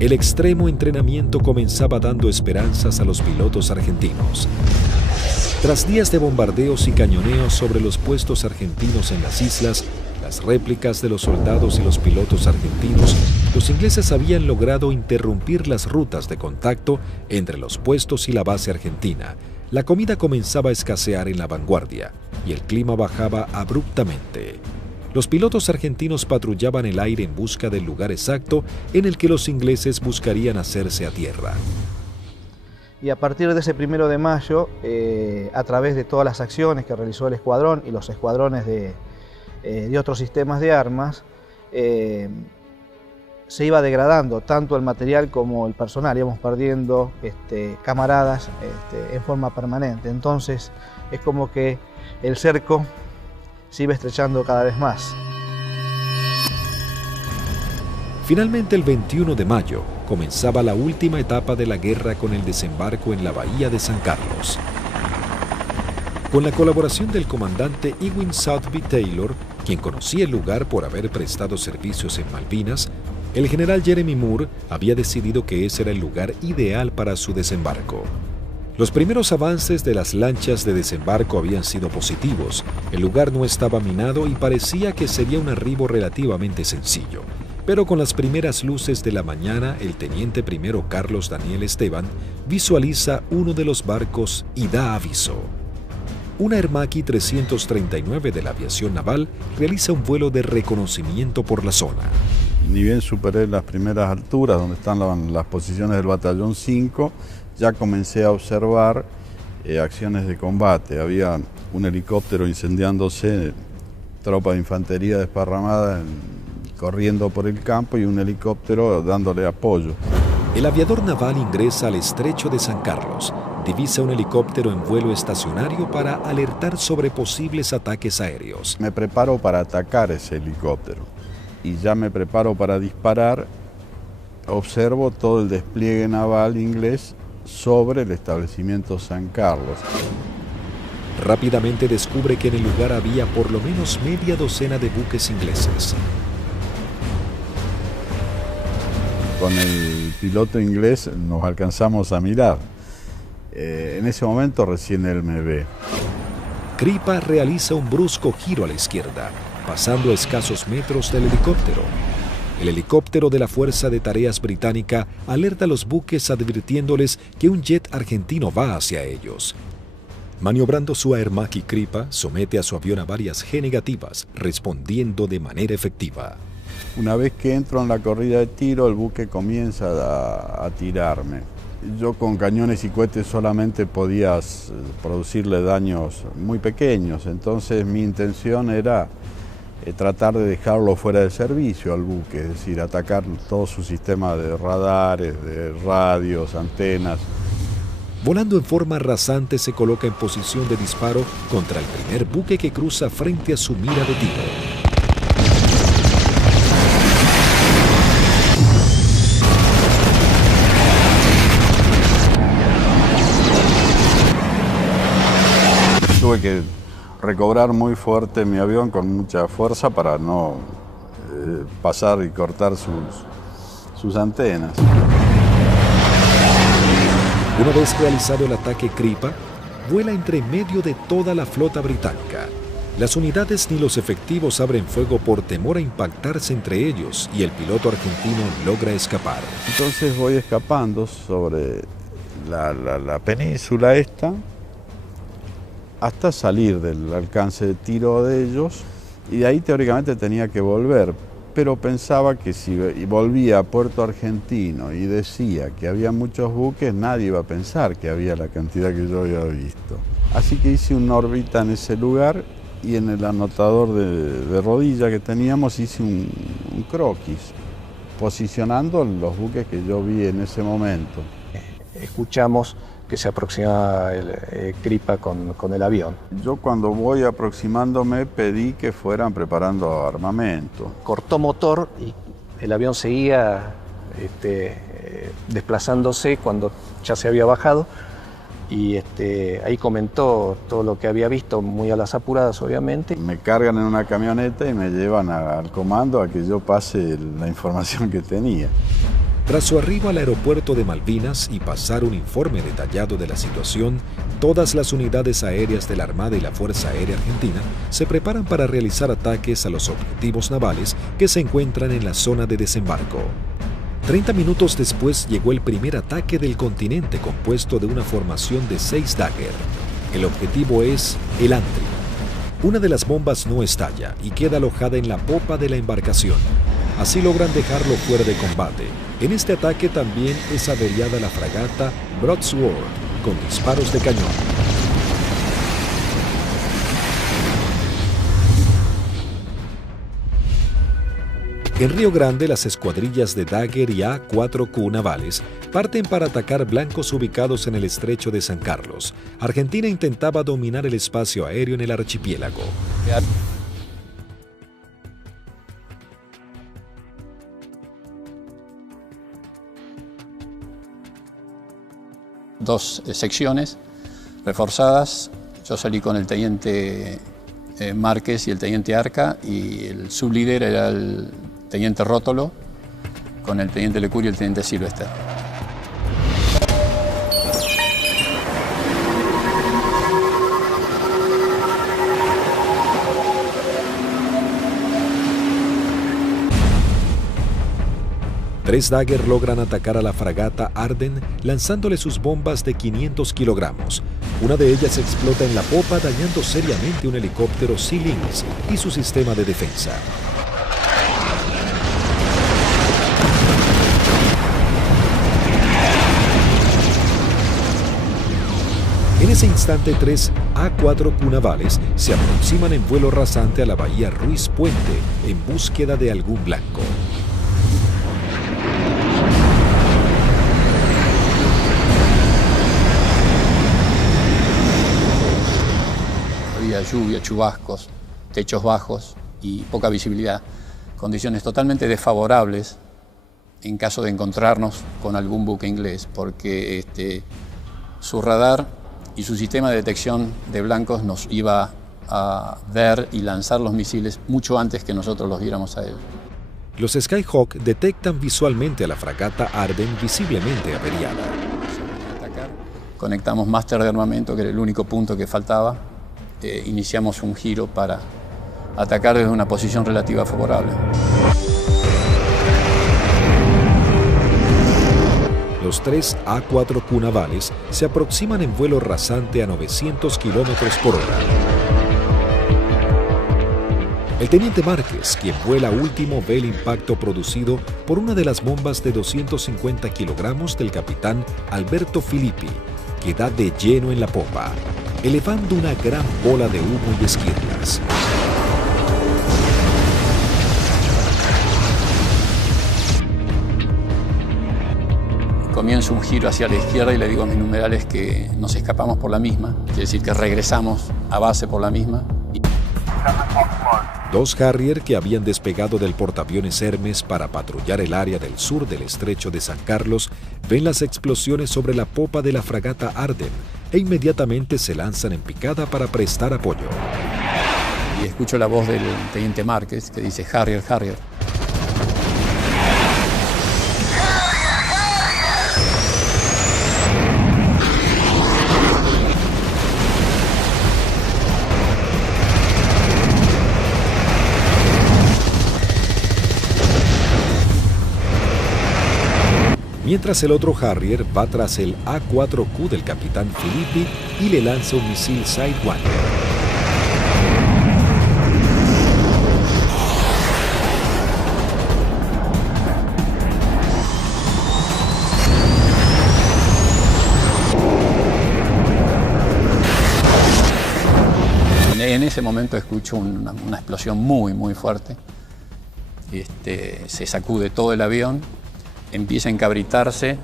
El extremo entrenamiento comenzaba dando esperanzas a los pilotos argentinos. Tras días de bombardeos y cañoneos sobre los puestos argentinos en las islas, las réplicas de los soldados y los pilotos argentinos, los ingleses habían logrado interrumpir las rutas de contacto entre los puestos y la base argentina. La comida comenzaba a escasear en la vanguardia y el clima bajaba abruptamente. Los pilotos argentinos patrullaban el aire en busca del lugar exacto en el que los ingleses buscarían hacerse a tierra. Y a partir de ese 1 de mayo, a través de todas las acciones que realizó el escuadrón y los escuadrones de otros sistemas de armas, se iba degradando tanto el material como el personal, íbamos perdiendo camaradas en forma permanente. Entonces es como que el cerco se iba estrechando cada vez más. Finalmente, el 21 de mayo, comenzaba la última etapa de la guerra con el desembarco en la bahía de San Carlos. Con la colaboración del comandante Ewing Southby Taylor, quien conocía el lugar por haber prestado servicios en Malvinas, el general Jeremy Moore había decidido que ese era el lugar ideal para su desembarco. Los primeros avances de las lanchas de desembarco habían sido positivos. El lugar no estaba minado y parecía que sería un arribo relativamente sencillo. Pero con las primeras luces de la mañana, el teniente primero Carlos Daniel Esteban visualiza uno de los barcos y da aviso. Una Hermaki 339 de la aviación naval realiza un vuelo de reconocimiento por la zona. Ni bien superé las primeras alturas donde están las posiciones del batallón 5, ya comencé a observar acciones de combate. Había un helicóptero incendiándose, tropa de infantería desparramada corriendo por el campo y un helicóptero dándole apoyo. El aviador naval ingresa al estrecho de San Carlos, divisa un helicóptero en vuelo estacionario para alertar sobre posibles ataques aéreos. Me preparo para atacar ese helicóptero y ya me preparo para disparar. Observo todo el despliegue naval inglés sobre el establecimiento San Carlos. Rápidamente descubre que en el lugar había por lo menos media docena de buques ingleses. Con el piloto inglés nos alcanzamos a mirar. En ese momento recién él me ve. Kripa realiza un brusco giro a la izquierda, pasando a escasos metros del helicóptero. El helicóptero de la Fuerza de Tareas Británica alerta a los buques advirtiéndoles que un jet argentino va hacia ellos. Maniobrando su Aermacchi Kripa, somete a su avión a varias G negativas, respondiendo de manera efectiva. Una vez que entro en la corrida de tiro, el buque comienza a tirarme. Yo con cañones y cohetes solamente podía producirle daños muy pequeños, entonces mi intención era tratar de dejarlo fuera de servicio al buque, es decir, atacar todo su sistema de radares, de radios, antenas. Volando en forma rasante, se coloca en posición de disparo contra el primer buque que cruza frente a su mira de tiro. Tuve que recobrar muy fuerte mi avión con mucha fuerza para no pasar y cortar sus antenas. Una vez realizado el ataque Kripa, vuela entre medio de toda la flota británica. Las unidades ni los efectivos abren fuego por temor a impactarse entre ellos y el piloto argentino logra escapar. Entonces voy escapando sobre la península esta hasta salir del alcance de tiro de ellos y de ahí teóricamente tenía que volver. Pero pensaba que si volvía a Puerto Argentino y decía que había muchos buques, nadie iba a pensar que había la cantidad que yo había visto. Así que hice una órbita en ese lugar y en el anotador de rodilla que teníamos hice un croquis, posicionando los buques que yo vi en ese momento. Escuchamos que se aproximaba el Kripa con el avión. Yo cuando voy aproximándome pedí que fueran preparando armamento. Cortó motor y el avión seguía desplazándose cuando ya se había bajado y ahí comentó todo lo que había visto, muy a las apuradas obviamente. Me cargan en una camioneta y me llevan al comando a que yo pase la información que tenía. Tras su arribo al aeropuerto de Malvinas y pasar un informe detallado de la situación, todas las unidades aéreas de la Armada y la Fuerza Aérea Argentina se preparan para realizar ataques a los objetivos navales que se encuentran en la zona de desembarco. 30 minutos después llegó el primer ataque del continente compuesto de una formación de 6 Dagger. El objetivo es el Antrim. Una de las bombas no estalla y queda alojada en la popa de la embarcación. Así logran dejarlo fuera de combate. En este ataque también es averiada la fragata Broadsword con disparos de cañón. En Río Grande, las escuadrillas de Dagger y A-4Q navales parten para atacar blancos ubicados en el estrecho de San Carlos. Argentina intentaba dominar el espacio aéreo en el archipiélago. Dos secciones reforzadas. Yo salí con el teniente Márquez y el teniente Arca, y el sublíder era el teniente Rótolo, con el teniente Lecuri y el teniente Silvester. Tres Dagger logran atacar a la fragata Arden lanzándole sus bombas de 500 kilogramos. Una de ellas explota en la popa dañando seriamente un helicóptero Sea Lynx y su sistema de defensa. En ese instante, 3 A-4Q navales se aproximan en vuelo rasante a la bahía Ruiz Puente en búsqueda de algún blanco. Había lluvia, chubascos, techos bajos y poca visibilidad. Condiciones totalmente desfavorables en caso de encontrarnos con algún buque inglés, porque su radar y su sistema de detección de blancos nos iba a ver y lanzar los misiles mucho antes que nosotros los viéramos a él. Los Skyhawk detectan visualmente a la fragata Arden visiblemente averiada. Conectamos máster de armamento, que era el único punto que faltaba. Iniciamos un giro para atacar desde una posición relativa favorable. Los los 3 A4Q navales se aproximan en vuelo rasante a 900 kilómetros por hora. El teniente Márquez, quien vuela último, ve el impacto producido por una de las bombas de 250 kilogramos del capitán Alberto Filippi, que da de lleno en la popa, elevando una gran bola de humo y esquirlas. Comienzo un giro hacia la izquierda y le digo a mis numerales que nos escapamos por la misma, quiere decir que regresamos a base por la misma. 2 Harrier que habían despegado del portaaviones Hermes para patrullar el área del sur del estrecho de San Carlos ven las explosiones sobre la popa de la fragata Arden e inmediatamente se lanzan en picada para prestar apoyo. Y escucho la voz del teniente Márquez que dice Harrier, Harrier. Mientras el otro Harrier va tras el A4Q del capitán Filippi y le lanza un misil Sidewinder. En ese momento escucho una explosión muy fuerte. Se sacude todo el avión. Empieza a encabritarse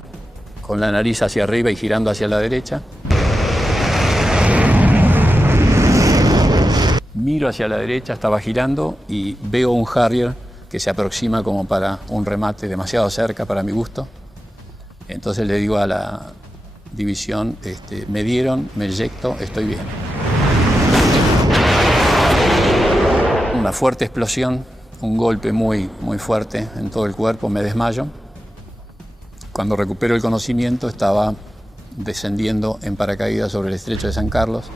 con la nariz hacia arriba y girando hacia la derecha. Miro hacia la derecha, estaba girando y veo un Harrier que se aproxima como para un remate demasiado cerca para mi gusto. Entonces le digo a la división, me dieron, me eyecto, estoy bien. Una fuerte explosión, un golpe muy fuerte en todo el cuerpo, me desmayo. Cuando recupero el conocimiento estaba descendiendo en paracaídas sobre el estrecho de San Carlos.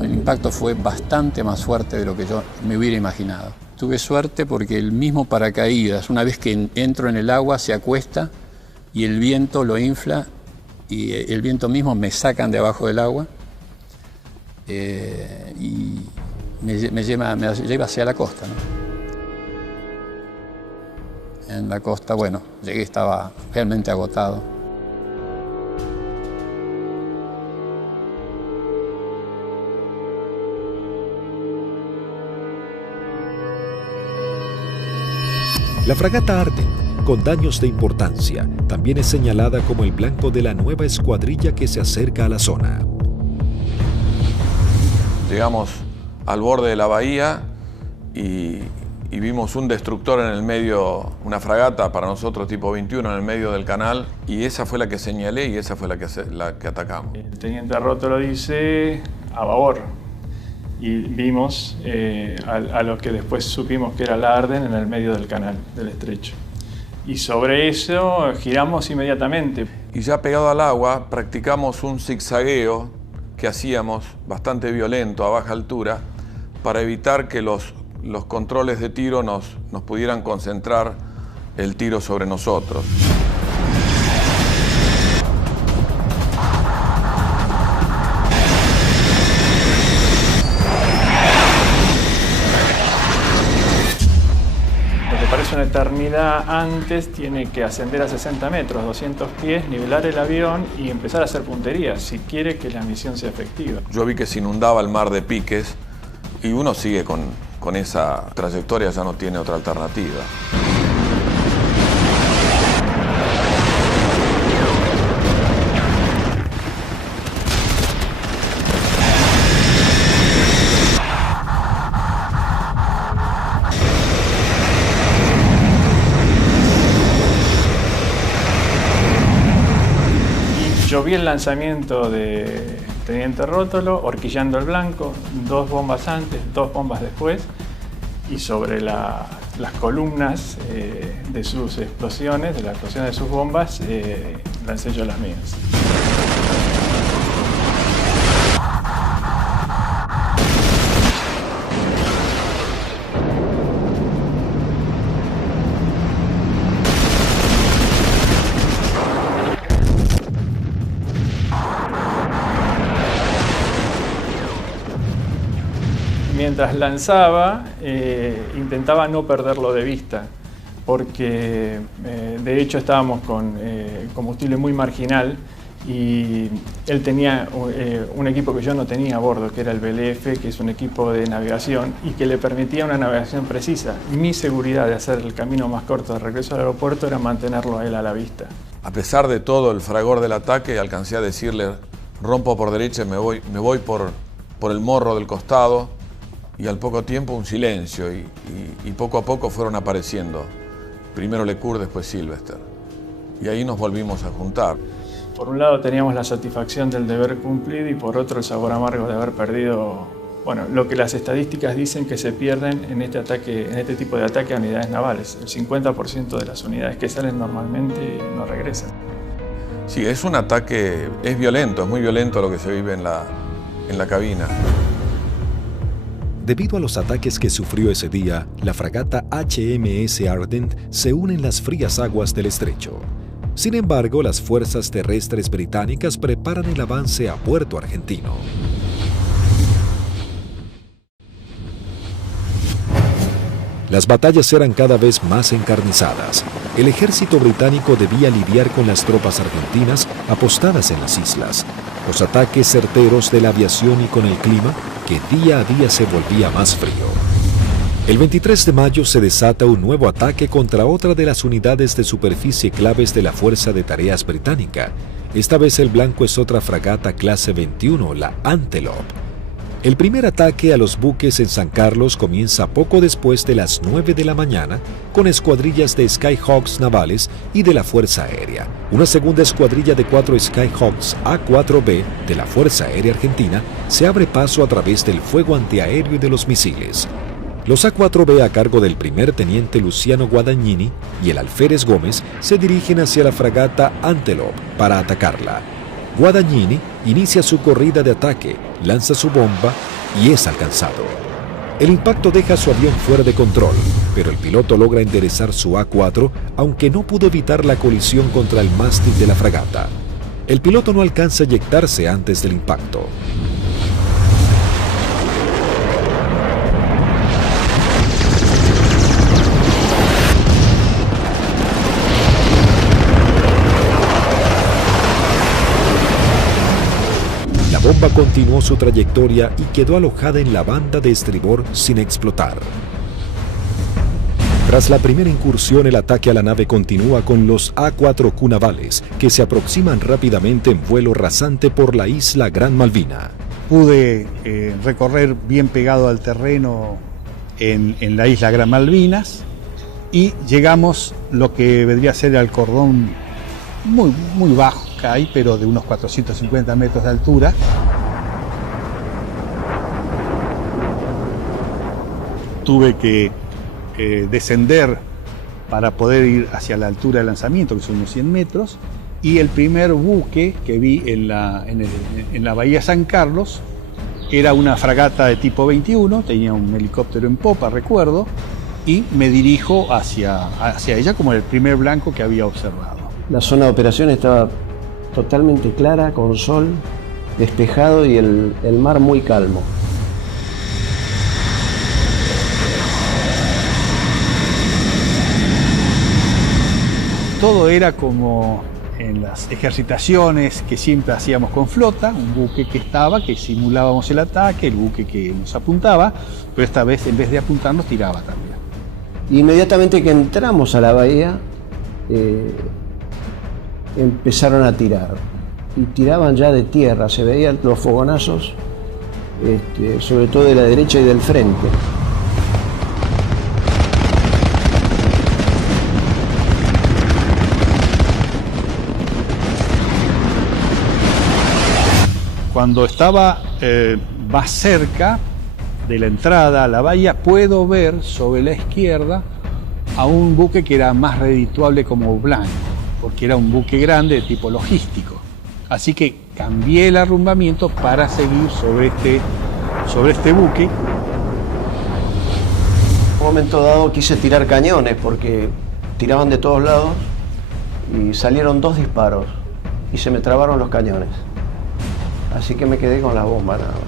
El impacto fue bastante más fuerte de lo que yo me hubiera imaginado. Tuve suerte porque el mismo paracaídas, una vez que entro en el agua, se acuesta y el viento lo infla y el viento mismo me sacan de abajo del agua y me lleva hacia la costa, ¿no? En la costa, bueno, llegué, estaba realmente agotado. La fragata Arden, con daños de importancia, también es señalada como el blanco de la nueva escuadrilla que se acerca a la zona. Llegamos al borde de la bahía y vimos un destructor en el medio, una fragata para nosotros tipo 21 en el medio del canal, y esa fue la que señalé y esa fue la que atacamos. El teniente Rótolo dice a babor y vimos a lo que después supimos que era la Arden en el medio del canal, del estrecho. Y sobre eso giramos inmediatamente. Y ya pegado al agua practicamos un zigzagueo que hacíamos bastante violento a baja altura para evitar que los controles de tiro nos pudieran concentrar el tiro sobre nosotros. Lo que parece una eternidad antes tiene que ascender a 60 metros, 200 pies, nivelar el avión y empezar a hacer puntería si quiere que la misión sea efectiva. Yo vi que se inundaba el mar de piques y uno sigue con esa trayectoria, ya no tiene otra alternativa. Yo vi el lanzamiento de teniente Rótolo, horquillando el blanco, 2 bombas antes, 2 bombas después, y sobre las columnas de sus explosiones, de la explosión de sus bombas, lancé yo las mías. mientras lanzaba, intentaba no perderlo de vista, porque de hecho estábamos con combustible muy marginal y él tenía un equipo que yo no tenía a bordo, que era el BLF, que es un equipo de navegación y que le permitía una navegación precisa. Mi seguridad de hacer el camino más corto de regreso al aeropuerto era mantenerlo a él a la vista. A pesar de todo el fragor del ataque, alcancé a decirle: rompo por derecha y me voy por el morro del costado, y al poco tiempo un silencio y poco a poco fueron apareciendo. Primero Lecour, después Sylvester. Y ahí nos volvimos a juntar. Por un lado teníamos la satisfacción del deber cumplido y por otro el sabor amargo de haber perdido, bueno, lo que las estadísticas dicen que se pierden en este tipo de ataque a unidades navales. El 50% de las unidades que salen normalmente no regresan. Sí, es un ataque, es violento, es muy violento lo que se vive en la cabina. Debido a los ataques que sufrió ese día, la fragata HMS Ardent se une en las frías aguas del estrecho. Sin embargo, las fuerzas terrestres británicas preparan el avance a Puerto Argentino. Las batallas eran cada vez más encarnizadas. El ejército británico debía lidiar con las tropas argentinas apostadas en las islas, los ataques certeros de la aviación y con el clima que día a día se volvía más frío. El 23 de mayo se desata un nuevo ataque contra otra de las unidades de superficie claves de la Fuerza de Tareas británica. Esta vez el blanco es otra fragata clase 21, la Antelope. El primer ataque a los buques en San Carlos comienza poco después de las 9 de la mañana con escuadrillas de Skyhawks navales y de la Fuerza Aérea. Una segunda escuadrilla de 4 Skyhawks A4B de la Fuerza Aérea Argentina se abre paso a través del fuego antiaéreo y de los misiles. Los A4B a cargo del primer teniente Luciano Guadagnini y el alférez Gómez se dirigen hacia la fragata Antelope para atacarla. Guadagnini inicia su corrida de ataque, lanza su bomba y es alcanzado. El impacto deja su avión fuera de control, pero el piloto logra enderezar su A4, aunque no pudo evitar la colisión contra el mástil de la fragata. El piloto no alcanza a eyectarse antes del impacto. La bomba continuó su trayectoria y quedó alojada en la banda de estribor sin explotar. Tras la primera incursión, el ataque a la nave continúa con los A4Q navales, que se aproximan rápidamente en vuelo rasante por la isla Gran Malvina. Pude recorrer bien pegado al terreno en la isla Gran Malvinas y llegamos lo que vendría a ser al cordón muy bajo que hay, pero de unos 450 metros de altura. Tuve que descender para poder ir hacia la altura de lanzamiento, que son unos 100 metros, y el primer buque que vi en la bahía San Carlos era una fragata de tipo 21, tenía un helicóptero en popa, recuerdo, y me dirijo hacia ella como el primer blanco que había observado. La zona de operación estaba totalmente clara, con sol, despejado y el mar muy calmo. Todo era como en las ejercitaciones que siempre hacíamos con flota, un buque que simulábamos el ataque, el buque que nos apuntaba, pero esta vez en vez de apuntarnos tiraba también. Inmediatamente que entramos a la bahía, empezaron a tirar y tiraban ya de tierra, se veían los fogonazos, sobre todo de la derecha y del frente. Cuando estaba más cerca de la entrada a la bahía, puedo ver sobre la izquierda a un buque que era más redituable como blanco, porque era un buque grande de tipo logístico. Así que cambié el arrumbamiento para seguir sobre este buque. En un momento dado quise tirar cañones porque tiraban de todos lados y salieron 2 disparos y se me trabaron los cañones. Así que me quedé con la bomba nada más.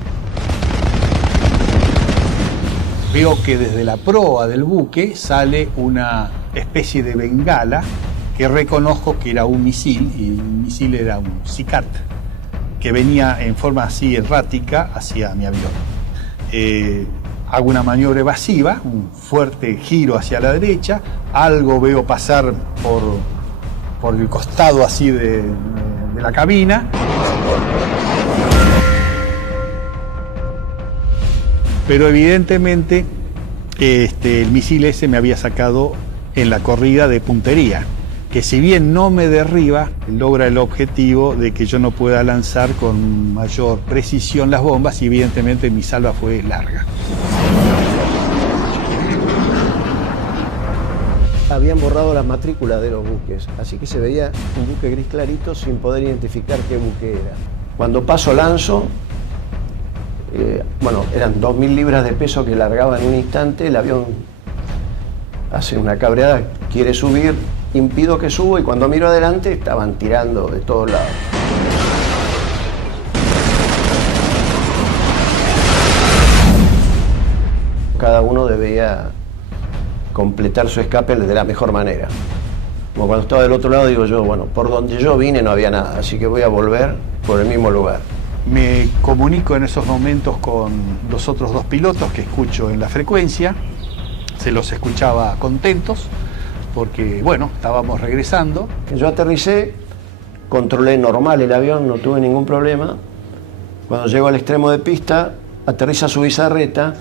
veo que desde la proa del buque sale una especie de bengala que reconozco que era un misil, y el misil era un SICAT que venía en forma así errática hacia mi avión. Hago una maniobra evasiva, un fuerte giro hacia la derecha, algo veo pasar por el costado así de la cabina. Pero evidentemente el misil ese me había sacado en la corrida de puntería, que si bien no me derriba, logra el objetivo de que yo no pueda lanzar con mayor precisión las bombas y evidentemente mi salva fue larga. Habían borrado las matrículas de los buques, así que se veía un buque gris clarito sin poder identificar qué buque era. Cuando paso lanzo, eran 2.000 libras de peso que largaba en un instante, el avión hace una cabreada, quiere subir, impido que subo y cuando miro adelante estaban tirando de todos lados. Cada uno debía completar su escape de la mejor manera. Como cuando estaba del otro lado digo yo, bueno, por donde yo vine no había nada, así que voy a volver por el mismo lugar. Me comunico en esos momentos con los otros dos pilotos que escucho en la frecuencia, se los escuchaba contentos porque, bueno, estábamos regresando. Yo aterricé, controlé normal el avión, no tuve ningún problema. Cuando llego al extremo de pista, aterriza su bizarreta,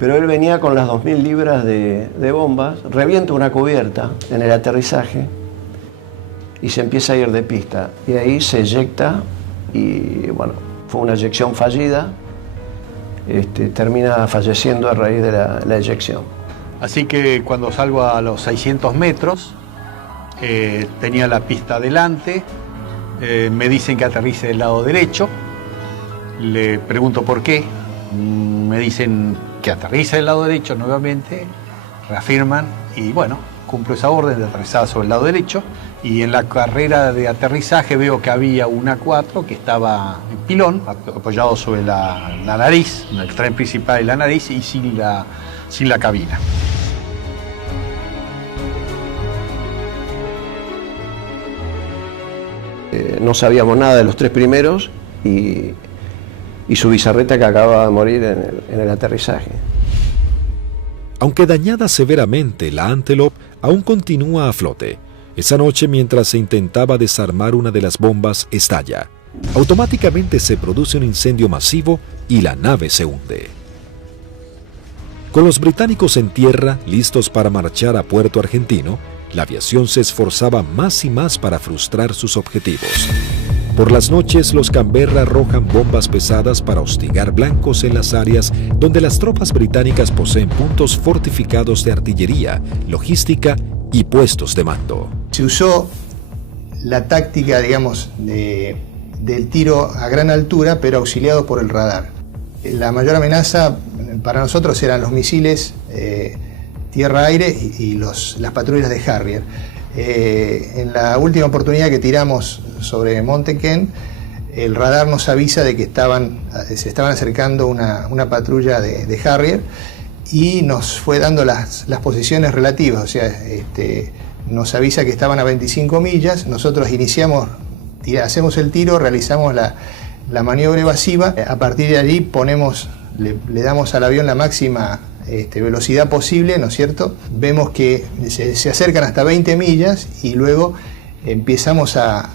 pero él venía con las 2.000 libras de bombas, revienta una cubierta en el aterrizaje y se empieza a ir de pista. Y ahí se eyecta y, bueno, fue una eyección fallida, termina falleciendo a raíz de la eyección. Así que cuando salgo a los 600 metros, tenía la pista adelante, me dicen que aterrice del lado derecho, le pregunto por qué, me dicen que aterriza del lado derecho nuevamente, reafirman y bueno, cumplo esa orden de aterrizar sobre el lado derecho y en la carrera de aterrizaje veo que había un A4 que estaba en pilón, apoyado sobre la nariz, en el tren principal de la nariz y sin la cabina. No sabíamos nada de los tres primeros y su bizarreta que acababa de morir en el aterrizaje. Aunque dañada severamente, la Antelope aún continúa a flote. Esa noche, mientras se intentaba desarmar una de las bombas, estalla. Automáticamente se produce un incendio masivo y la nave se hunde. Con los británicos en tierra, listos para marchar a Puerto Argentino, la aviación se esforzaba más y más para frustrar sus objetivos. Por las noches, los Canberra arrojan bombas pesadas para hostigar blancos en las áreas donde las tropas británicas poseen puntos fortificados de artillería, logística y puestos de mando. Se usó la táctica, digamos, del tiro a gran altura, pero auxiliado por el radar. La mayor amenaza para nosotros eran los misiles tierra-aire y las patrullas de Harrier. En la última oportunidad que tiramos sobre Monte Kent, el radar nos avisa de que se estaban acercando una patrulla de Harrier y nos fue dando las posiciones relativas, o sea, nos avisa que estaban a 25 millas, nosotros hacemos el tiro, realizamos la maniobra evasiva, a partir de allí le damos al avión la máxima velocidad posible, ¿no es cierto? Vemos que se acercan hasta 20 millas y luego empezamos a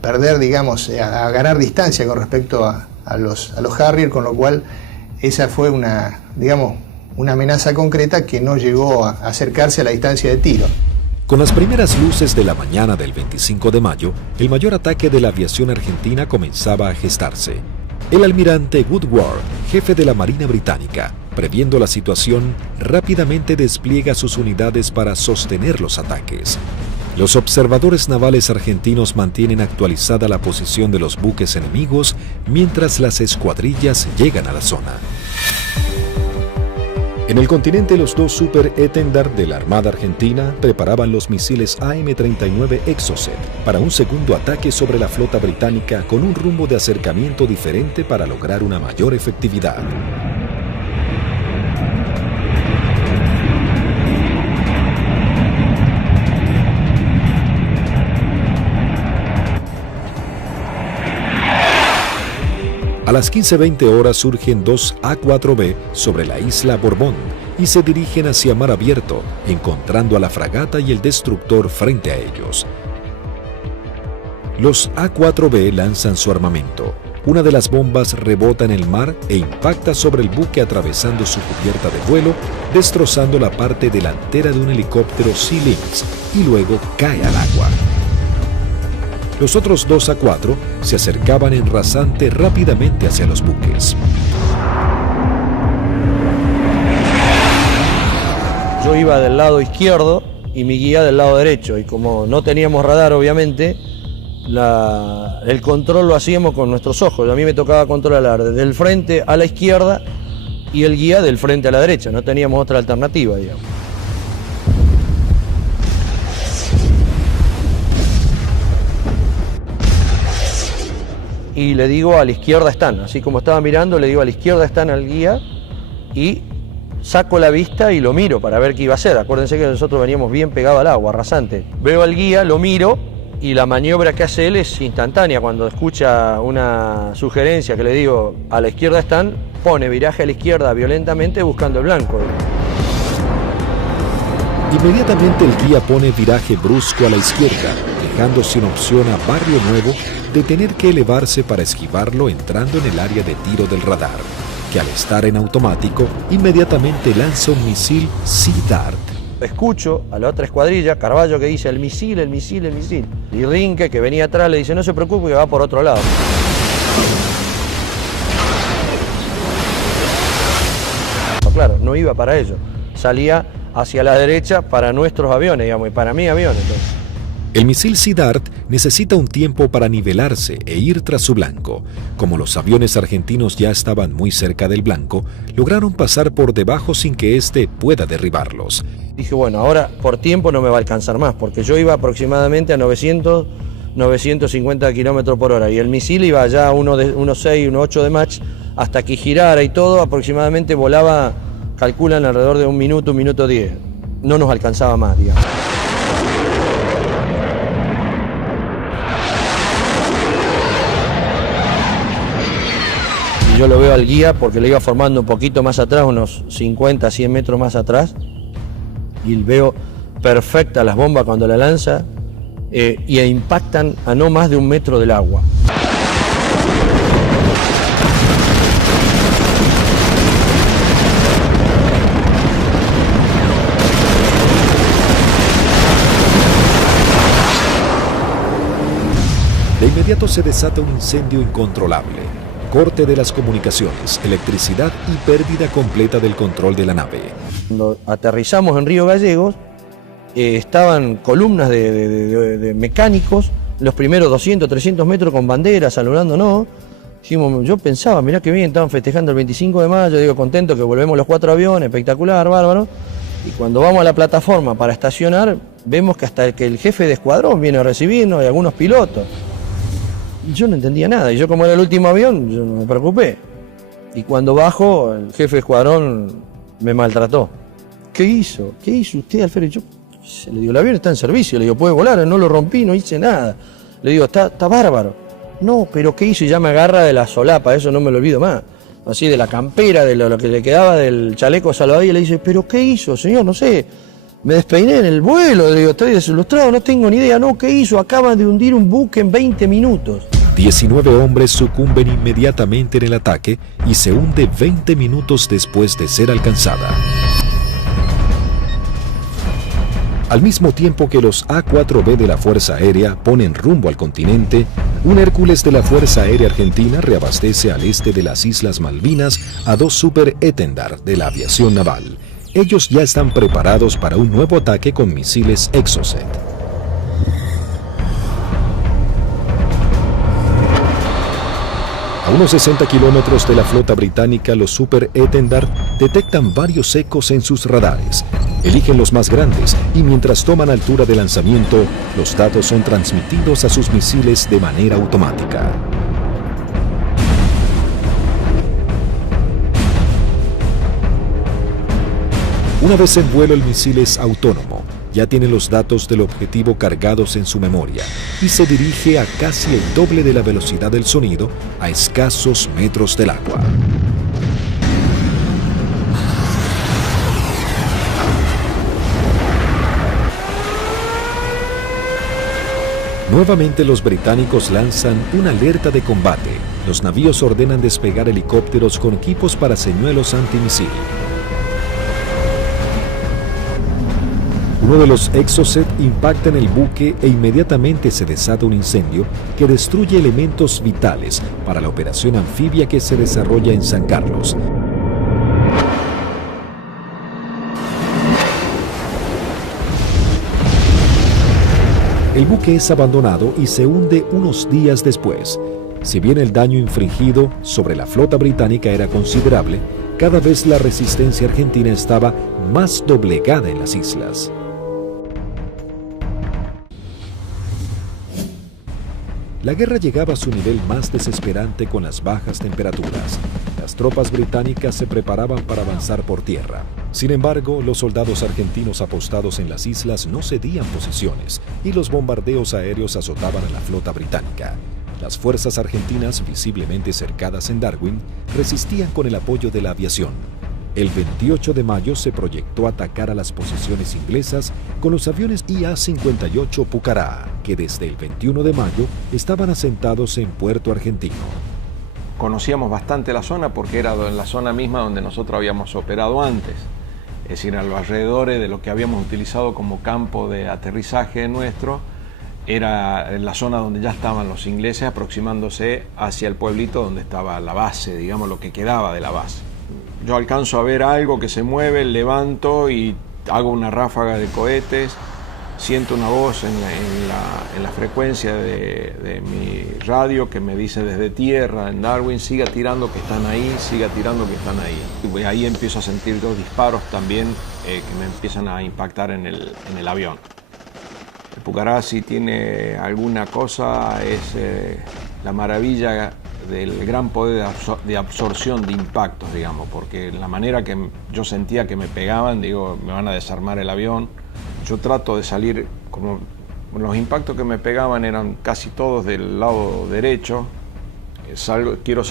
perder, digamos, a ganar distancia con respecto a los Harrier, con lo cual esa fue una amenaza concreta que no llegó a acercarse a la distancia de tiro. Con las primeras luces de la mañana del 25 de mayo, el mayor ataque de la aviación argentina comenzaba a gestarse. El almirante Woodward, jefe de la Marina Británica, previendo la situación, rápidamente despliega sus unidades para sostener los ataques. Los observadores navales argentinos mantienen actualizada la posición de los buques enemigos mientras las escuadrillas llegan a la zona. En el continente, los dos Super Étendard de la Armada Argentina preparaban los misiles AM-39 Exocet para un segundo ataque sobre la flota británica con un rumbo de acercamiento diferente para lograr una mayor efectividad. A las 15:20 horas surgen dos A-4B sobre la isla Borbón y se dirigen hacia mar abierto, encontrando a la fragata y el destructor frente a ellos. Los A-4B lanzan su armamento. Una de las bombas rebota en el mar e impacta sobre el buque atravesando su cubierta de vuelo, destrozando la parte delantera de un helicóptero Sea Lynx y luego cae al agua. Los otros dos A-4 se acercaban en rasante rápidamente hacia los buques. Yo iba del lado izquierdo y mi guía del lado derecho, y como no teníamos radar obviamente, el control lo hacíamos con nuestros ojos. A mí me tocaba controlar desde el frente a la izquierda y el guía del frente a la derecha, no teníamos otra alternativa, digamos. Y le digo, a la izquierda están, así como estaba mirando, le digo, a la izquierda están al guía, y saco la vista y lo miro para ver qué iba a hacer. Acuérdense que nosotros veníamos bien pegados al agua, rasante. Veo al guía, lo miro, y la maniobra que hace él es instantánea. Cuando escucha una sugerencia que le digo, a la izquierda están, pone viraje a la izquierda violentamente buscando el blanco. Inmediatamente el guía pone viraje brusco a la izquierda, dejando sin opción a Barrio Nuevo de tener que elevarse para esquivarlo entrando en el área de tiro del radar, que al estar en automático, inmediatamente lanza un misil Sea Dart. Escucho a la otra escuadrilla, Carballo, que dice el misil, el misil, el misil. Y Rinque, que venía atrás, le dice, no se preocupe que va por otro lado. Claro, no iba para ello. Salía hacia la derecha para nuestros aviones, digamos, y para mi avión. Entonces. El misil Sea Dart necesita un tiempo para nivelarse e ir tras su blanco. Como los aviones argentinos ya estaban muy cerca del blanco, lograron pasar por debajo sin que éste pueda derribarlos. Dije, bueno, ahora por tiempo no me va a alcanzar más, porque yo iba aproximadamente a 950 kilómetros por hora y el misil iba ya a 1.6, 1.8 de Mach, hasta que girara y todo, aproximadamente volaba, calculan alrededor de un minuto 10. No nos alcanzaba más, digamos. Yo lo veo al guía porque le iba formando un poquito más atrás, unos 50, 100 metros más atrás, y veo perfecta las bombas cuando la lanza y impactan a no más de 1 metro del agua. De inmediato se desata un incendio incontrolable. Corte de las comunicaciones, electricidad y pérdida completa del control de la nave. Cuando aterrizamos en Río Gallegos, estaban columnas de mecánicos, los primeros 200, 300 metros con banderas, saludándonos. Yo pensaba, mirá qué bien, estaban festejando el 25 de mayo, digo, contento que volvemos los 4 aviones, espectacular, bárbaro. Y cuando vamos a la plataforma para estacionar, vemos que hasta el jefe de escuadrón viene a recibirnos y algunos pilotos. Yo no entendía nada, y yo como era el último avión, yo no me preocupé. Y cuando bajo, el jefe de escuadrón me maltrató. ¿Qué hizo? ¿Qué hizo usted, Alfredo? Yo le digo, el avión está en servicio, le digo, puede volar, no lo rompí, no hice nada. Le digo, está bárbaro. No, pero ¿qué hizo? Y ya me agarra de la solapa, eso no me lo olvido más. Así de la campera, de lo que le quedaba del chaleco salvavidas, y le dice, ¿pero qué hizo, señor? No sé. Me despeiné en el vuelo, le digo, estoy desilustrado, no tengo ni idea. No, ¿qué hizo? Acaban de hundir un buque en 20 minutos. 19 hombres sucumben inmediatamente en el ataque y se hunde 20 minutos después de ser alcanzada. Al mismo tiempo que los A-4B de la Fuerza Aérea ponen rumbo al continente, un Hércules de la Fuerza Aérea Argentina reabastece al este de las Islas Malvinas a 2 Super Étendard de la aviación naval. Ellos ya están preparados para un nuevo ataque con misiles Exocet. A unos 60 kilómetros de la flota británica, los Super Étendard detectan varios ecos en sus radares. Eligen los más grandes y mientras toman altura de lanzamiento, los datos son transmitidos a sus misiles de manera automática. Una vez en vuelo, el misil es autónomo. ya tiene los datos del objetivo cargados en su memoria y se dirige a casi el doble de la velocidad del sonido a escasos metros del agua. Nuevamente los británicos lanzan una alerta de combate. Los navíos ordenan despegar helicópteros con equipos para señuelos antimisil. Uno de los Exocet impacta en el buque e inmediatamente se desata un incendio que destruye elementos vitales para la operación anfibia que se desarrolla en San Carlos. El buque es abandonado y se hunde unos días después. Si bien el daño infligido sobre la flota británica era considerable, cada vez la resistencia argentina estaba más doblegada en las islas. La guerra llegaba a su nivel más desesperante con las bajas temperaturas. Las tropas británicas se preparaban para avanzar por tierra. Sin embargo, los soldados argentinos apostados en las islas no cedían posiciones y los bombardeos aéreos azotaban a la flota británica. Las fuerzas argentinas, visiblemente cercadas en Darwin, resistían con el apoyo de la aviación. El 28 de mayo se proyectó atacar a las posiciones inglesas con los aviones IA-58 Pucará, que desde el 21 de mayo estaban asentados en Puerto Argentino. Conocíamos bastante la zona porque era en la zona misma donde nosotros habíamos operado antes. Es decir, a los alrededores de lo que habíamos utilizado como campo de aterrizaje nuestro, era en la zona donde ya estaban los ingleses aproximándose hacia el pueblito donde estaba la base, digamos, lo que quedaba de la base. Yo alcanzo a ver algo que se mueve, levanto y hago una ráfaga de cohetes, siento una voz en la frecuencia de mi radio que me dice desde tierra, en Darwin, siga tirando que están ahí, siga tirando que están ahí. Y ahí empiezo a sentir dos disparos también que me empiezan a impactar en el avión. El Pucará, si tiene alguna cosa, es la maravilla del gran poder de absorción de impactos, digamos, porque la manera que yo sentía que me pegaban, digo, me van a desarmar el avión. Yo trato de salir, como los impactos que me pegaban eran casi todos del lado derecho, quiero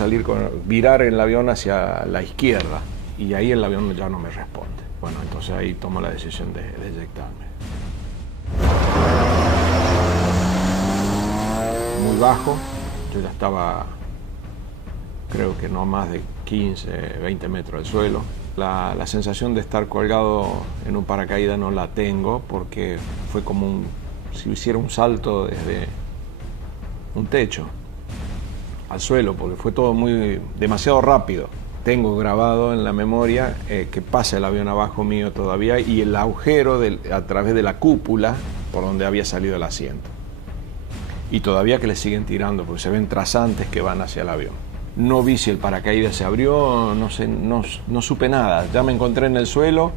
virar el avión hacia la izquierda y ahí el avión ya no me responde. Bueno, entonces ahí tomo la decisión de eyectarme. Muy bajo, yo ya estaba, creo que no más de 15, 20 metros del suelo. La sensación de estar colgado en un paracaídas no la tengo porque fue como si hiciera un salto desde un techo al suelo, porque fue todo demasiado rápido. Tengo grabado en la memoria que pasa el avión abajo mío todavía y el agujero a través de la cúpula por donde había salido el asiento. Y todavía que le siguen tirando porque se ven trazantes que van hacia el avión. No vi si el paracaídas se abrió, no sé, no supe nada. Ya me encontré en el suelo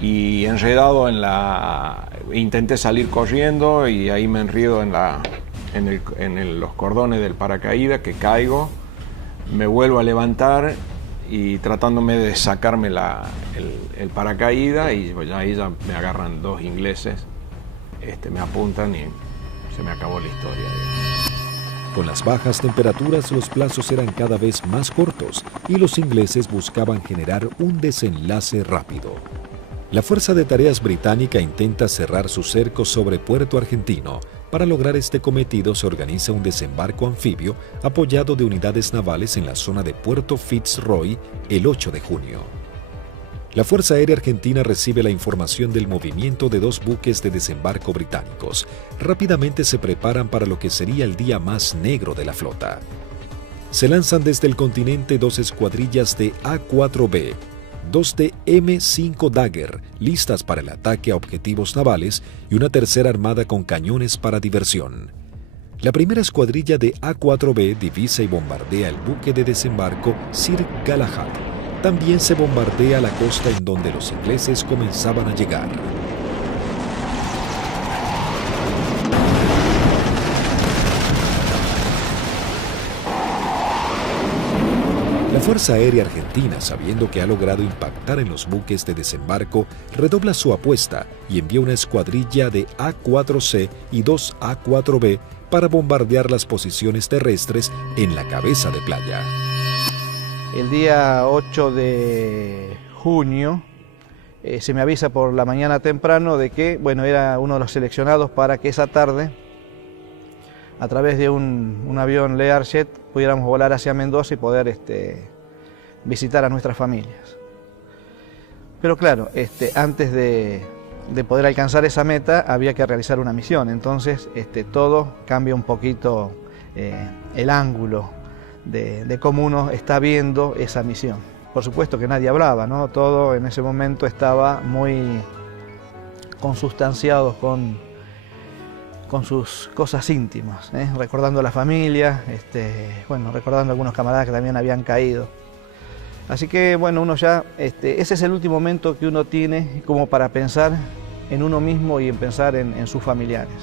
y enredado intenté salir corriendo y ahí me enredo en los cordones del paracaídas, que caigo, me vuelvo a levantar y tratándome de sacarme el paracaídas y pues ahí ya me agarran dos ingleses, me apuntan y se me acabó la historia. Con las bajas temperaturas, los plazos eran cada vez más cortos y los ingleses buscaban generar un desenlace rápido. La Fuerza de Tareas británica intenta cerrar su cerco sobre Puerto Argentino. Para lograr este cometido se organiza un desembarco anfibio apoyado de unidades navales en la zona de Puerto Fitzroy el 8 de junio. La Fuerza Aérea Argentina recibe la información del movimiento de dos buques de desembarco británicos. Rápidamente se preparan para lo que sería el día más negro de la flota. Se lanzan desde el continente dos escuadrillas de A4B, dos de M5 Dagger, listas para el ataque a objetivos navales, y una tercera armada con cañones para diversión. La primera escuadrilla de A4B divisa y bombardea el buque de desembarco Sir Galahad. También se bombardea la costa en donde los ingleses comenzaban a llegar. La Fuerza Aérea Argentina, sabiendo que ha logrado impactar en los buques de desembarco, redobla su apuesta y envía una escuadrilla de A-4C y 2 A-4B para bombardear las posiciones terrestres en la cabeza de playa. El día 8 de junio se me avisa por la mañana temprano de que, bueno, era uno de los seleccionados para que esa tarde, a través de un avión Learjet, pudiéramos volar hacia Mendoza y poder visitar a nuestras familias. Pero claro, antes de poder alcanzar esa meta había que realizar una misión, entonces todo cambia un poquito el ángulo de cómo uno está viendo esa misión. Por supuesto que nadie hablaba, ¿no? Todo en ese momento estaba muy consustanciado con sus cosas íntimas, recordando a la familia, bueno, recordando a algunos camaradas que también habían caído. Así que bueno, uno ya, ese es el último momento que uno tiene como para pensar en uno mismo y en pensar en sus familiares.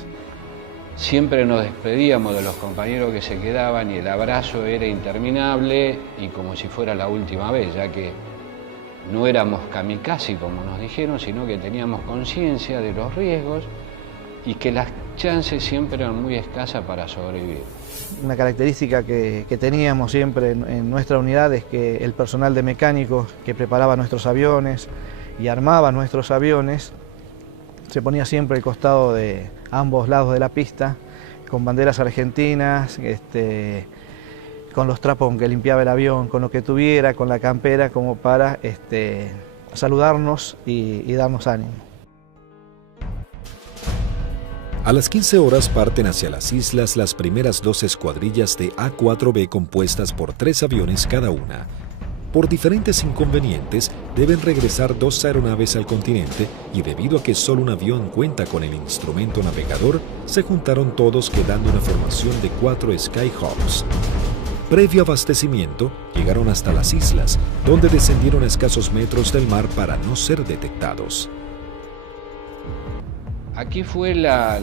Siempre nos despedíamos de los compañeros que se quedaban y el abrazo era interminable y como si fuera la última vez, ya que no éramos kamikaze como nos dijeron, sino que teníamos conciencia de los riesgos y que las chances siempre eran muy escasas para sobrevivir. Una característica que teníamos siempre en nuestra unidad es que el personal de mecánicos que preparaba nuestros aviones y armaba nuestros aviones se ponía siempre al costado de ambos lados de la pista, con banderas argentinas, con los trapos con que limpiaba el avión, con lo que tuviera, con la campera, como para saludarnos y darnos ánimo. A las 15 horas parten hacia las islas las primeras 2 escuadrillas de A-4B compuestas por 3 aviones cada una. Por diferentes inconvenientes, deben regresar 2 aeronaves al continente y debido a que solo un avión cuenta con el instrumento navegador, se juntaron todos quedando una formación de 4 Skyhawks. Previo abastecimiento, llegaron hasta las islas, donde descendieron a escasos metros del mar para no ser detectados. Aquí fue la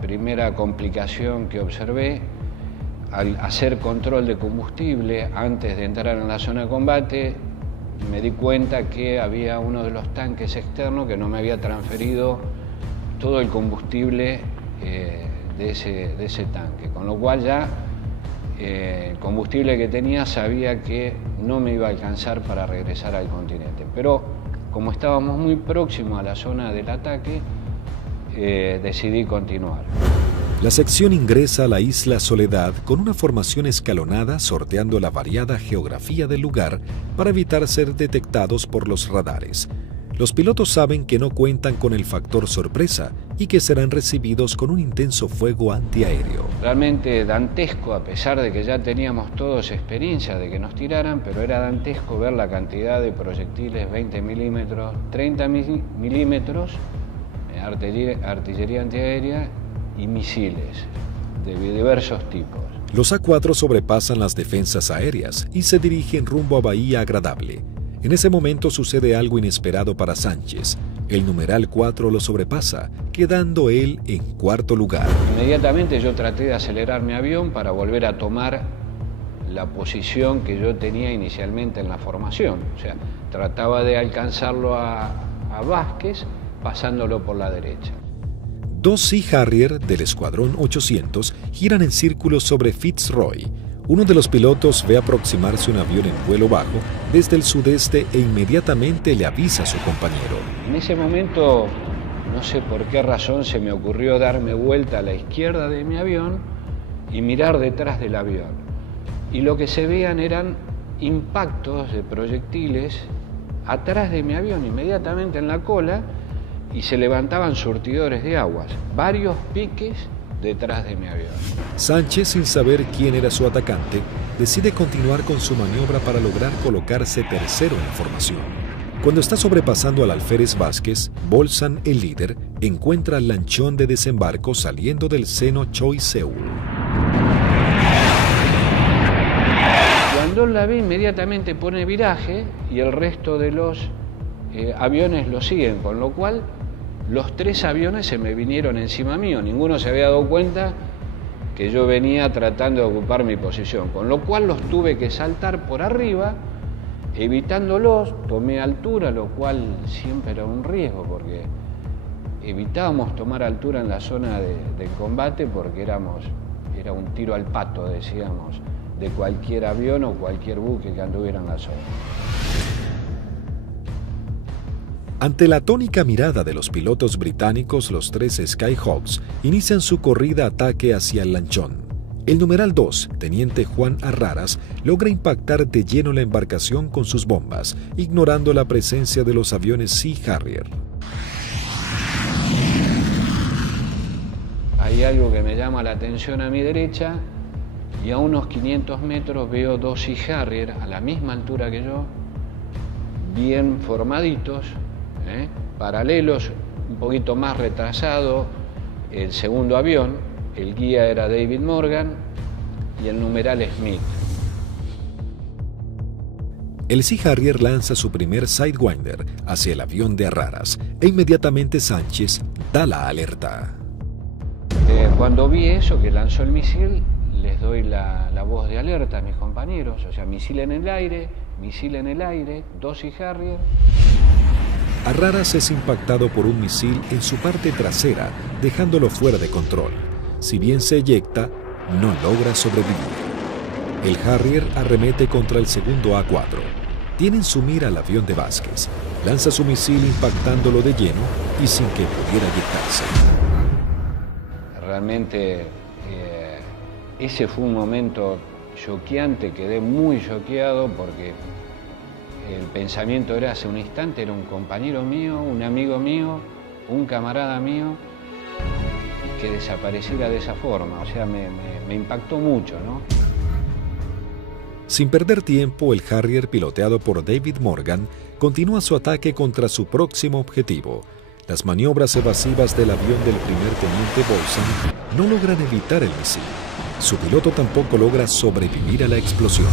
primera complicación que observé. Al hacer control de combustible antes de entrar en la zona de combate, me di cuenta que había uno de los tanques externos que no me había transferido todo el combustible de ese tanque, con lo cual ya el combustible que tenía sabía que no me iba a alcanzar para regresar al continente. Pero como estábamos muy próximos a la zona del ataque, decidí continuar. La sección ingresa a la isla Soledad con una formación escalonada sorteando la variada geografía del lugar para evitar ser detectados por los radares. Los pilotos saben que no cuentan con el factor sorpresa y que serán recibidos con un intenso fuego antiaéreo. Realmente dantesco, a pesar de que ya teníamos todos experiencia de que nos tiraran, pero era dantesco ver la cantidad de proyectiles 20 milímetros, 30 milímetros, artillería antiaérea y misiles de diversos tipos. Los A-4 sobrepasan las defensas aéreas y se dirigen rumbo a Bahía Agradable. En ese momento sucede algo inesperado para Sánchez. El numeral 4 lo sobrepasa, quedando él en cuarto lugar. Inmediatamente yo traté de acelerar mi avión para volver a tomar la posición que yo tenía inicialmente en la formación. O sea, trataba de alcanzarlo a Vázquez pasándolo por la derecha. 2 Sea Harrier del Escuadrón 800 giran en círculo sobre Fitzroy. Uno de los pilotos ve aproximarse un avión en vuelo bajo desde el sudeste e inmediatamente le avisa a su compañero. En ese momento, no sé por qué razón, se me ocurrió darme vuelta a la izquierda de mi avión y mirar detrás del avión. Y lo que se veían eran impactos de proyectiles atrás de mi avión, inmediatamente en la cola, y se levantaban surtidores de aguas, varios piques detrás de mi avión. Sánchez, sin saber quién era su atacante, decide continuar con su maniobra para lograr colocarse tercero en la formación. Cuando está sobrepasando al alférez Vázquez, Bolsan, el líder, encuentra al lanchón de desembarco saliendo del seno Choi Seul. Cuando la ve, inmediatamente pone viraje y el resto de los aviones lo siguen, con lo cual los 3 aviones se me vinieron encima mío. Ninguno se había dado cuenta que yo venía tratando de ocupar mi posición, con lo cual los tuve que saltar por arriba, evitándolos, tomé altura, lo cual siempre era un riesgo, porque evitábamos tomar altura en la zona de combate porque era un tiro al pato, decíamos, de cualquier avión o cualquier buque que anduviera en la zona. Ante la tónica mirada de los pilotos británicos, los 3 Skyhawks inician su corrida-ataque hacia el lanchón. El numeral 2, teniente Juan Arraras, logra impactar de lleno la embarcación con sus bombas, ignorando la presencia de los aviones Sea Harrier. Hay algo que me llama la atención a mi derecha y a unos 500 metros veo 2 Sea Harrier a la misma altura que yo, bien formaditos, paralelos, un poquito más retrasado el segundo avión, el guía era David Morgan y el numeral Smith. El Sea Harrier lanza su primer Sidewinder hacia el avión de Arraras e inmediatamente Sánchez da la alerta. Cuando vi eso, que lanzó el misil, les doy la voz de alerta a mis compañeros, o sea, misil en el aire, 2 Sea Harrier. Arraras es impactado por un misil en su parte trasera, dejándolo fuera de control. Si bien se eyecta, no logra sobrevivir. El Harrier arremete contra el segundo A4. Tiene en su mira al avión de Vázquez. Lanza su misil impactándolo de lleno y sin que pudiera eyectarse. Realmente ese fue un momento choqueante, quedé muy choqueado porque el pensamiento era hace un instante, era un compañero mío, un amigo mío, un camarada mío, que desapareciera de esa forma, o sea, me impactó mucho, ¿no? Sin perder tiempo, el Harrier, piloteado por David Morgan, continúa su ataque contra su próximo objetivo. Las maniobras evasivas del avión del primer teniente Bolson no logran evitar el misil. Su piloto tampoco logra sobrevivir a la explosión.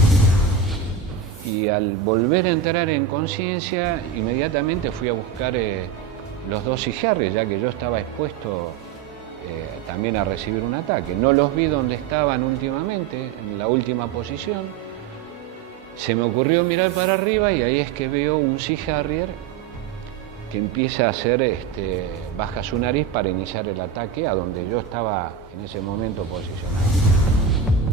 Y al volver a entrar en conciencia, inmediatamente fui a buscar los 2 Sea Harrier, ya que yo estaba expuesto también a recibir un ataque. No los vi donde estaban últimamente, en la última posición. Se me ocurrió mirar para arriba y ahí es que veo un Sea Harrier que empieza a hacer, baja su nariz para iniciar el ataque a donde yo estaba en ese momento posicionado.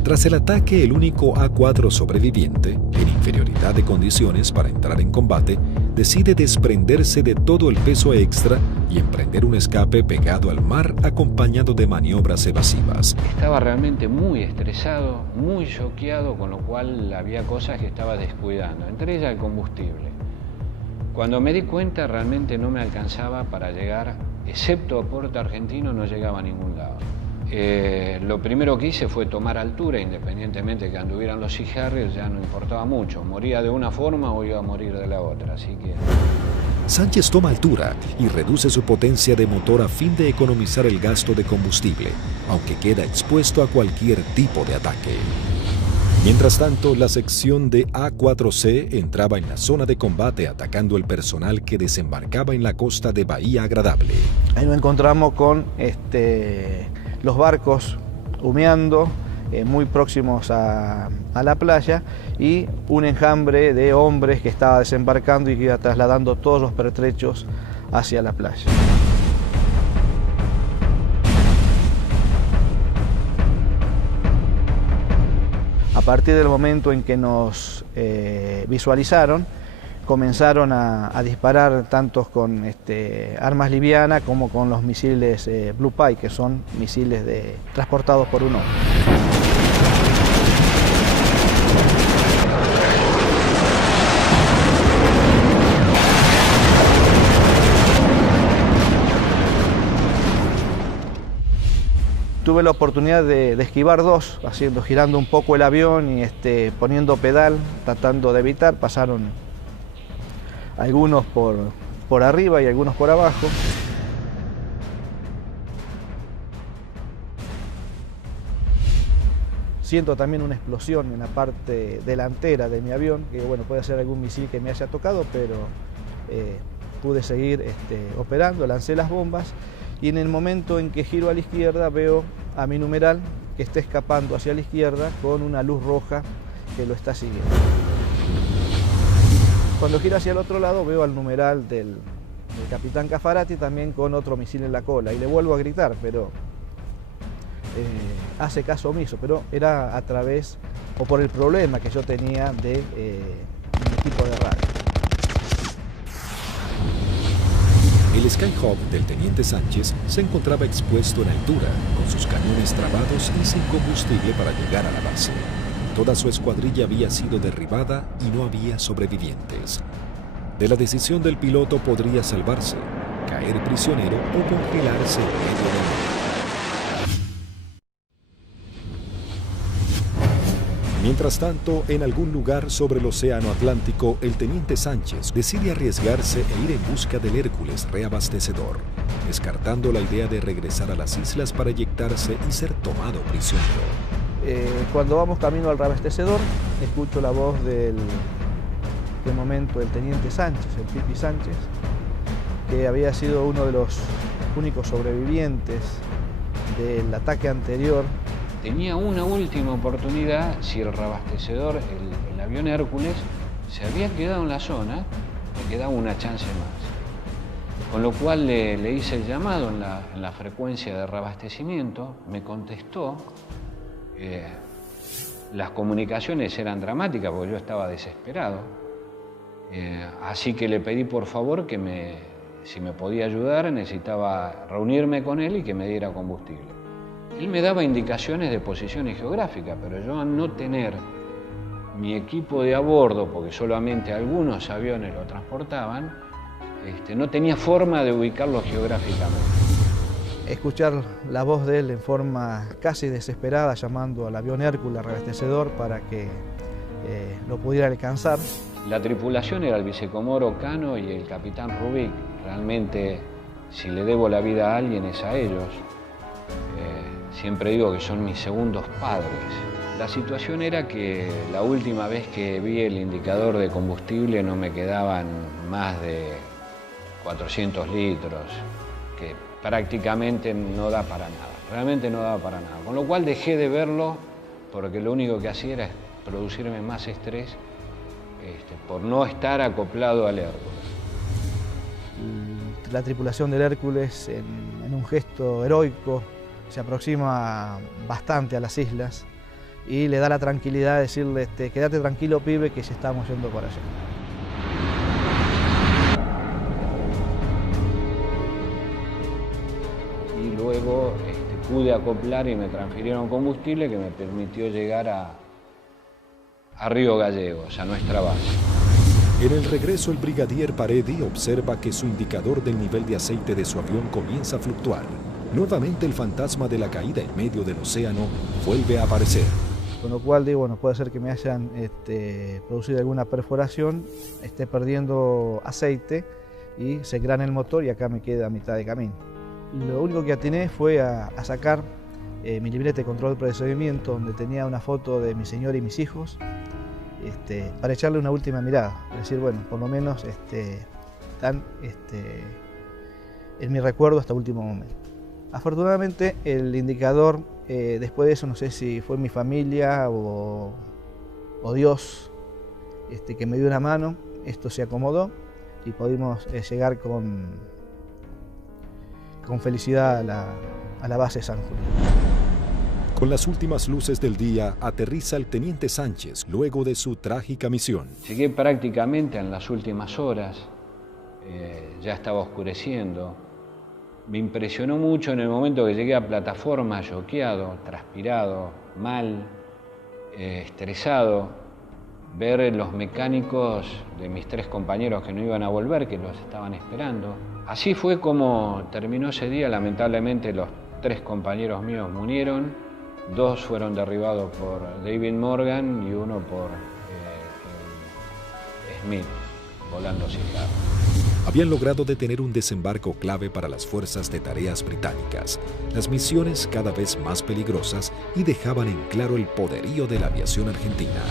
Tras el ataque, el único A4 sobreviviente, en inferioridad de condiciones para entrar en combate, decide desprenderse de todo el peso extra y emprender un escape pegado al mar acompañado de maniobras evasivas. Estaba realmente muy estresado, muy choqueado, con lo cual había cosas que estaba descuidando, entre ellas el combustible. Cuando me di cuenta, realmente no me alcanzaba para llegar, excepto a Puerto Argentino, no llegaba a ningún lado. Lo primero que hice fue tomar altura, independientemente de que anduvieran los Sea Harrier, ya no importaba mucho, moría de una forma o iba a morir de la otra, así que... Sánchez toma altura y reduce su potencia de motor a fin de economizar el gasto de combustible, aunque queda expuesto a cualquier tipo de ataque. Mientras tanto, la sección de A4C entraba en la zona de combate atacando el personal que desembarcaba en la costa de Bahía Agradable. Ahí nos encontramos con los barcos humeando, muy próximos a la playa, y un enjambre de hombres que estaba desembarcando y que iba trasladando todos los pertrechos hacia la playa. A partir del momento en que nos visualizaron, comenzaron a disparar tanto con armas livianas como con los misiles Blue Pie, que son misiles transportados por un hombre. Tuve la oportunidad de esquivar 2, girando un poco el avión y poniendo pedal, tratando de evitar. Pasaron algunos por arriba y algunos por abajo. Siento también una explosión en la parte delantera de mi avión, que bueno, puede ser algún misil que me haya tocado, pero pude seguir operando, lancé las bombas y en el momento en que giro a la izquierda veo a mi numeral que está escapando hacia la izquierda con una luz roja que lo está siguiendo. Cuando gira hacia el otro lado veo al numeral del capitán Caffarati también con otro misil en la cola y le vuelvo a gritar, pero hace caso omiso, pero era a través o por el problema que yo tenía de mi equipo de radio. El Skyhawk del teniente Sánchez se encontraba expuesto en altura, con sus cañones trabados y sin combustible para llegar a la base. Toda su escuadrilla había sido derribada y no había sobrevivientes. De la decisión del piloto podría salvarse, caer prisionero o congelarse en medio del mar. Mientras tanto, en algún lugar sobre el océano Atlántico, el teniente Sánchez decide arriesgarse e ir en busca del Hércules reabastecedor, descartando la idea de regresar a las islas para eyectarse y ser tomado prisionero. Cuando vamos camino al reabastecedor, escucho la voz de momento el teniente Sánchez, el Pipi Sánchez, que había sido uno de los únicos sobrevivientes del ataque anterior. Tenía una última oportunidad si el reabastecedor, el avión Hércules, se había quedado en la zona, le quedaba una chance más. Con lo cual le hice el llamado en la frecuencia de reabastecimiento, me contestó. Las comunicaciones eran dramáticas porque yo estaba desesperado. Así que le pedí por favor que si me podía ayudar, necesitaba reunirme con él y que me diera combustible. Él me daba indicaciones de posiciones geográficas, pero yo al no tener mi equipo de a bordo, porque solamente algunos aviones lo transportaban, no tenía forma de ubicarlo geográficamente. Escuchar la voz de él en forma casi desesperada, llamando al avión Hércules reabastecedor para que lo pudiera alcanzar. La tripulación era el vicecomoro Cano y el capitán Rubik. Realmente, si le debo la vida a alguien es a ellos. Siempre digo que son mis segundos padres. La situación era que la última vez que vi el indicador de combustible no me quedaban más de 400 litros, que prácticamente no da para nada, realmente no daba para nada. Con lo cual dejé de verlo porque lo único que hacía era producirme más estrés por no estar acoplado al Hércules. La tripulación del Hércules, en un gesto heroico, se aproxima bastante a las islas y le da la tranquilidad de decirle, quédate tranquilo, pibe, que ya estamos yendo por allá. Y luego pude acoplar y me transfirieron combustible que me permitió llegar a Río Gallegos, a nuestra base. En el regreso, el brigadier Paredi observa que su indicador del nivel de aceite de su avión comienza a fluctuar. Nuevamente el fantasma de la caída en medio del océano vuelve a aparecer. Con lo cual digo, bueno, puede ser que me hayan producido alguna perforación, esté perdiendo aceite y se grane el motor y acá me queda a mitad de camino. Lo único que atiné fue a sacar mi libreta de control de procedimiento donde tenía una foto de mi señora y mis hijos para echarle una última mirada. Es decir, bueno, por lo menos están en mi recuerdo hasta el último momento. Afortunadamente el indicador, después de eso no sé si fue mi familia o Dios que me dio una mano, esto se acomodó y pudimos llegar con felicidad a la base San Julián. Con las últimas luces del día aterriza el teniente Sánchez luego de su trágica misión. Llegué prácticamente en las últimas horas, ya estaba oscureciendo. Me impresionó mucho en el momento que llegué a plataforma, choqueado, transpirado, mal, estresado, ver los mecánicos de mis 3 compañeros que no iban a volver, que los estaban esperando. Así fue como terminó ese día. Lamentablemente los 3 compañeros míos murieron, 2 fueron derribados por David Morgan y 1 por Smith, volando cigarro. Habían logrado detener un desembarco clave para las fuerzas de tareas británicas, las misiones cada vez más peligrosas y dejaban en claro el poderío de la aviación argentina.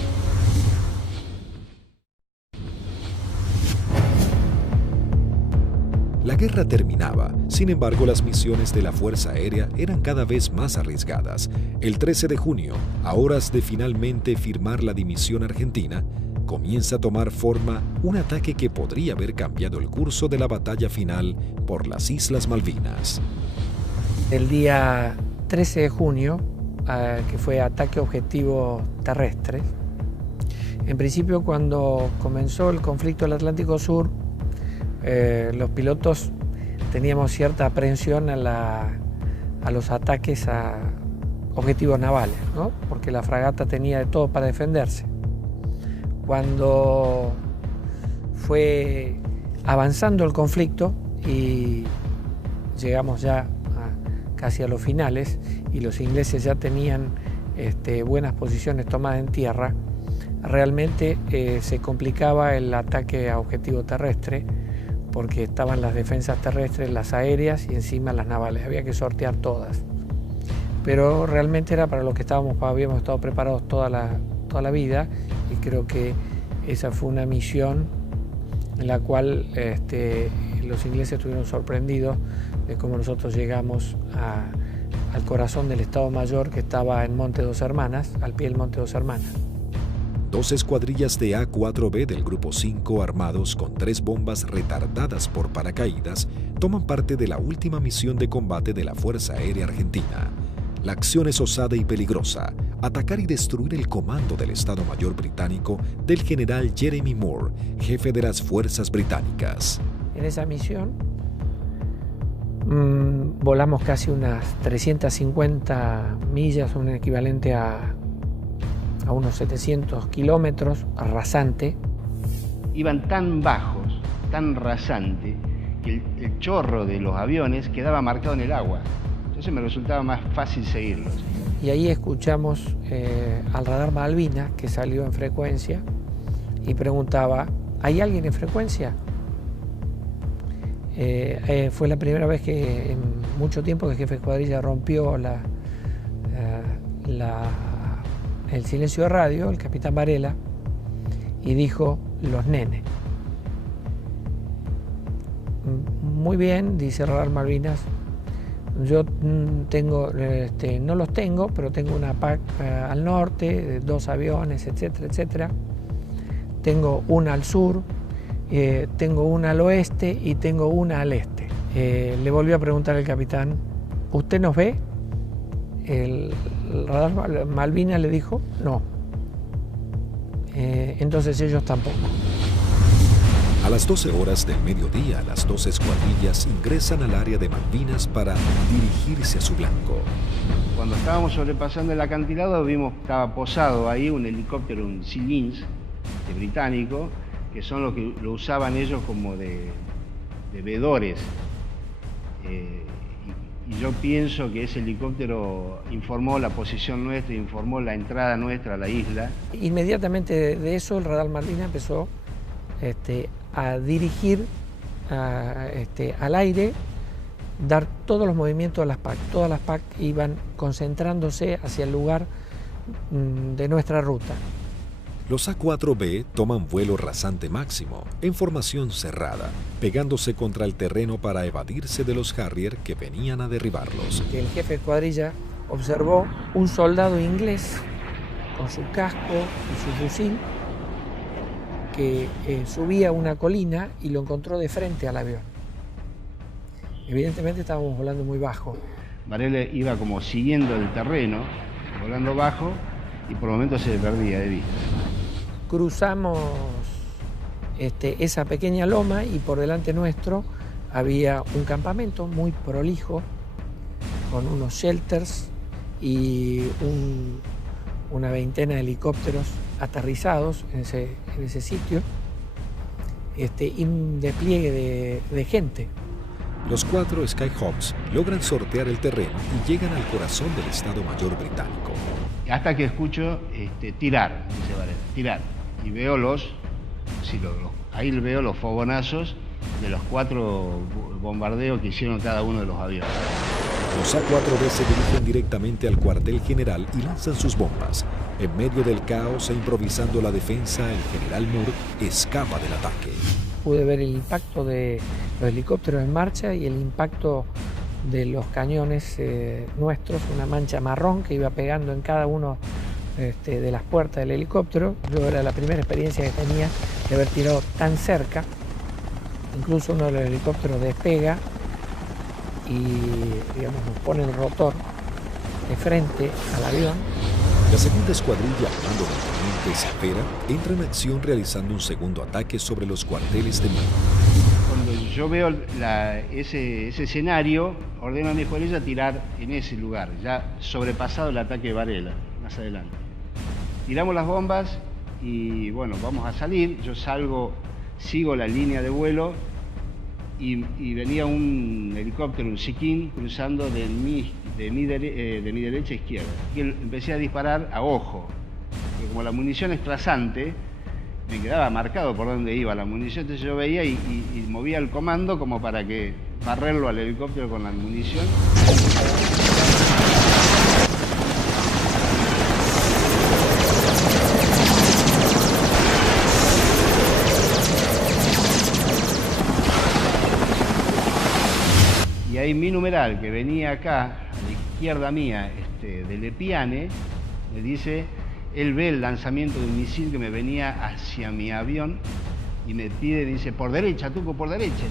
La guerra terminaba, sin embargo las misiones de la Fuerza Aérea eran cada vez más arriesgadas. El 13 de junio, a horas de finalmente firmar la dimisión argentina, comienza a tomar forma un ataque que podría haber cambiado el curso de la batalla final por las Islas Malvinas. El día 13 de junio, que fue ataque objetivo terrestre, en principio cuando comenzó el conflicto del Atlántico Sur, los pilotos teníamos cierta aprehensión a los ataques a objetivos navales, ¿no? Porque la fragata tenía de todo para defenderse. Cuando fue avanzando el conflicto y llegamos ya casi a los finales y los ingleses ya tenían buenas posiciones tomadas en tierra, realmente se complicaba el ataque a objetivo terrestre porque estaban las defensas terrestres, las aéreas y encima las navales, había que sortear todas. Pero realmente era para lo que habíamos estado preparados toda la vida, y creo que esa fue una misión en la cual los ingleses estuvieron sorprendidos de cómo nosotros llegamos al corazón del Estado Mayor que estaba en Monte Dos Hermanas, al pie del Monte Dos Hermanas. 2 escuadrillas de A-4B del Grupo 5 armados con 3 bombas retardadas por paracaídas toman parte de la última misión de combate de la Fuerza Aérea Argentina. La acción es osada y peligrosa: atacar y destruir el comando del Estado Mayor británico del general Jeremy Moore, jefe de las fuerzas británicas. En esa misión volamos casi unas 350 millas, un equivalente a unos 700 kilómetros, rasante. Iban tan bajos, tan rasante, que el chorro de los aviones quedaba marcado en el agua. Entonces me resultaba más fácil seguirlos. Y ahí escuchamos al radar Malvinas, que salió en frecuencia y preguntaba: ¿hay alguien en frecuencia? Fue la primera vez que en mucho tiempo que el jefe de escuadrilla rompió el silencio de radio, el capitán Varela, y dijo: los nenes. Muy bien, dice Radar Malvinas, yo tengo, no los tengo, pero tengo una PAC al norte, 2 aviones, etcétera, etcétera. Tengo una al sur, tengo una al oeste y tengo una al este. Le volvió a preguntar el capitán: ¿usted nos ve? El radar Malvinas le dijo: no. Entonces ellos tampoco. A las 12 horas del mediodía, las 2 escuadrillas ingresan al área de Malvinas para dirigirse a su blanco. Cuando estábamos sobrepasando el acantilado, vimos que estaba posado ahí un helicóptero, un Sea Lynx británico, que son los que lo usaban ellos como de vedores. Y yo pienso que ese helicóptero informó la posición nuestra, informó la entrada nuestra a la isla. Inmediatamente de eso el radar Malvinas empezó a dirigir al aire, dar todos los movimientos de las PAC. Todas las PAC iban concentrándose hacia el lugar de nuestra ruta. Los A-4B toman vuelo rasante máximo, en formación cerrada, pegándose contra el terreno para evadirse de los Harrier que venían a derribarlos. El jefe de escuadrilla observó un soldado inglés con su casco y su fusil que subía una colina y lo encontró de frente al avión. Evidentemente estábamos volando muy bajo. Varela iba como siguiendo el terreno, volando bajo, y por momentos se perdía de vista. Cruzamos esa pequeña loma y por delante nuestro había un campamento muy prolijo con unos shelters y una veintena de helicópteros aterrizados en ese sitio, y un despliegue de gente. Los 4 Skyhawks logran sortear el terreno y llegan al corazón del Estado Mayor británico. Hasta que escucho tirar, dice Varela, tirar. Y veo ahí veo los fogonazos de los 4 bombardeos que hicieron cada uno de los aviones. Los A-4B se dirigen directamente al cuartel general y lanzan sus bombas. En medio del caos e improvisando la defensa, el general Moore escapa del ataque. pude ver el impacto de los helicópteros en marcha y el impacto de los cañones nuestros, una mancha marrón que iba pegando en cada uno de las puertas del helicóptero. Yo era la primera experiencia que tenía de haber tirado tan cerca. Incluso uno de los helicópteros despega y, digamos, nos pone el rotor de frente al avión. La segunda escuadrilla, al mando del teniente Cepeda, entra en acción realizando un segundo ataque sobre los cuarteles de mando. Cuando yo veo ese escenario, ordeno a mi escuadrilla tirar en ese lugar, ya sobrepasado el ataque de Varela, más adelante. Tiramos las bombas y bueno, vamos a salir. Yo salgo, sigo la línea de vuelo y venía un helicóptero, un Siquín, cruzando de mi derecha a izquierda. Y empecé a disparar a ojo, porque como la munición es trazante, me quedaba marcado por dónde iba la munición, entonces yo veía y movía el comando como para que barrerlo al helicóptero con la munición. Y ahí mi numeral, que venía acá, a la izquierda mía, de Lepiane, me dice, él ve el lanzamiento de un misil que me venía hacia mi avión y me pide, dice, por derecha, Tuco, por derecha.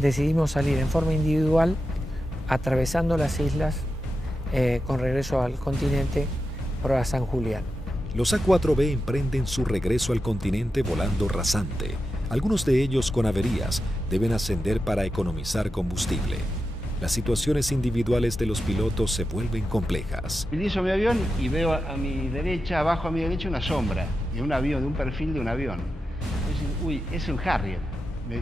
Decidimos salir en forma individual, atravesando las islas, con regreso al continente por a San Julián. Los A4B emprenden su regreso al continente volando rasante. Algunos de ellos con averías deben ascender para economizar combustible. Las situaciones individuales de los pilotos se vuelven complejas. Utilizo mi avión y veo a mi derecha, abajo a mi derecha, una sombra de un avión, de un perfil de un avión. Entonces, uy, es un Harrier. Me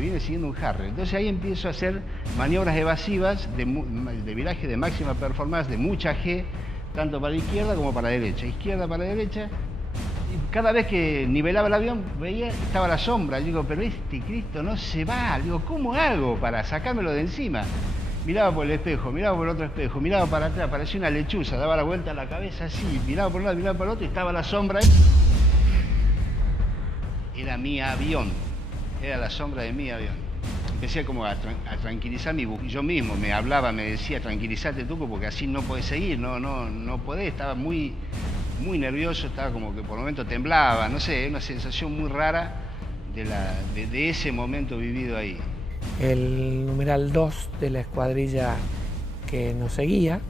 viene siguiendo un Harrier. Entonces ahí empiezo a hacer maniobras evasivas de viraje de máxima performance, de mucha G, tanto para la izquierda como para la derecha. Izquierda para la derecha. Y cada vez que nivelaba el avión, veía que estaba la sombra. Digo, pero este Cristo no se va. Digo, ¿cómo hago para sacármelo de encima? Miraba por el espejo, miraba por el otro espejo, miraba para atrás, parecía una lechuza, daba la vuelta a la cabeza así, miraba por un lado, miraba por el otro y estaba la sombra. Era mi avión, era la sombra de mi avión. Empecé como a tranquilizar yo mismo, me hablaba, me decía, tranquilízate Tuco, porque así no podés seguir, no podés, estaba muy nervioso, estaba como que por momentos temblaba, no sé, una sensación muy rara de ese momento vivido ahí. El numeral 2 de la escuadrilla que nos seguía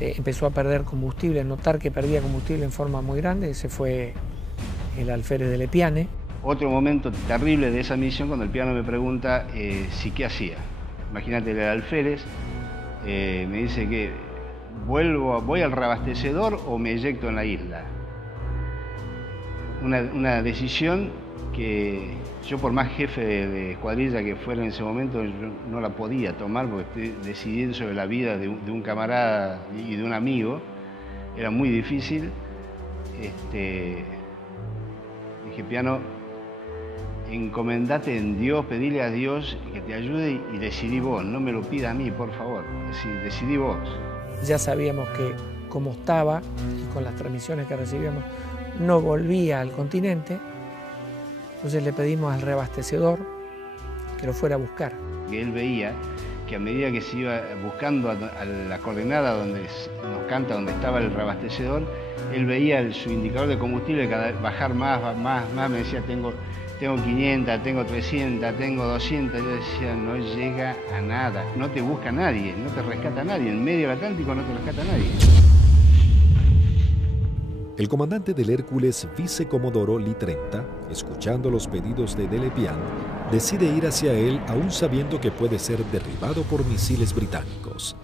empezó a perder combustible, a notar que perdía combustible en forma muy grande. Ese fue el alférez de Lepiane. Otro momento terrible de esa misión, cuando el piano me pregunta si qué hacía. Imagínate, el alférez me dice que voy al reabastecedor o me eyecto en la isla. Una decisión que yo, por más jefe de escuadrilla que fuera en ese momento, yo no la podía tomar porque estoy decidiendo sobre la vida de un camarada y de un amigo. Era muy difícil. Dije, piano, encomendate en Dios, pedile a Dios que te ayude y decidí vos, no me lo pida a mí, por favor, decidí vos. Ya sabíamos que como estaba y con las transmisiones que recibíamos no volvía al continente, entonces le pedimos al reabastecedor que lo fuera a buscar. Y él veía que a medida que se iba buscando a la coordenada donde nos canta, donde estaba el reabastecedor, él veía su indicador de combustible cada vez bajar más, me decía, tengo 500, tengo 300, tengo 200, yo decía, no llega a nada, no te busca nadie, no te rescata nadie, en medio del Atlántico no te rescata nadie. El comandante del Hércules, vicecomodoro Lee 30, escuchando los pedidos de Lepiane, decide ir hacia él aún sabiendo que puede ser derribado por misiles británicos.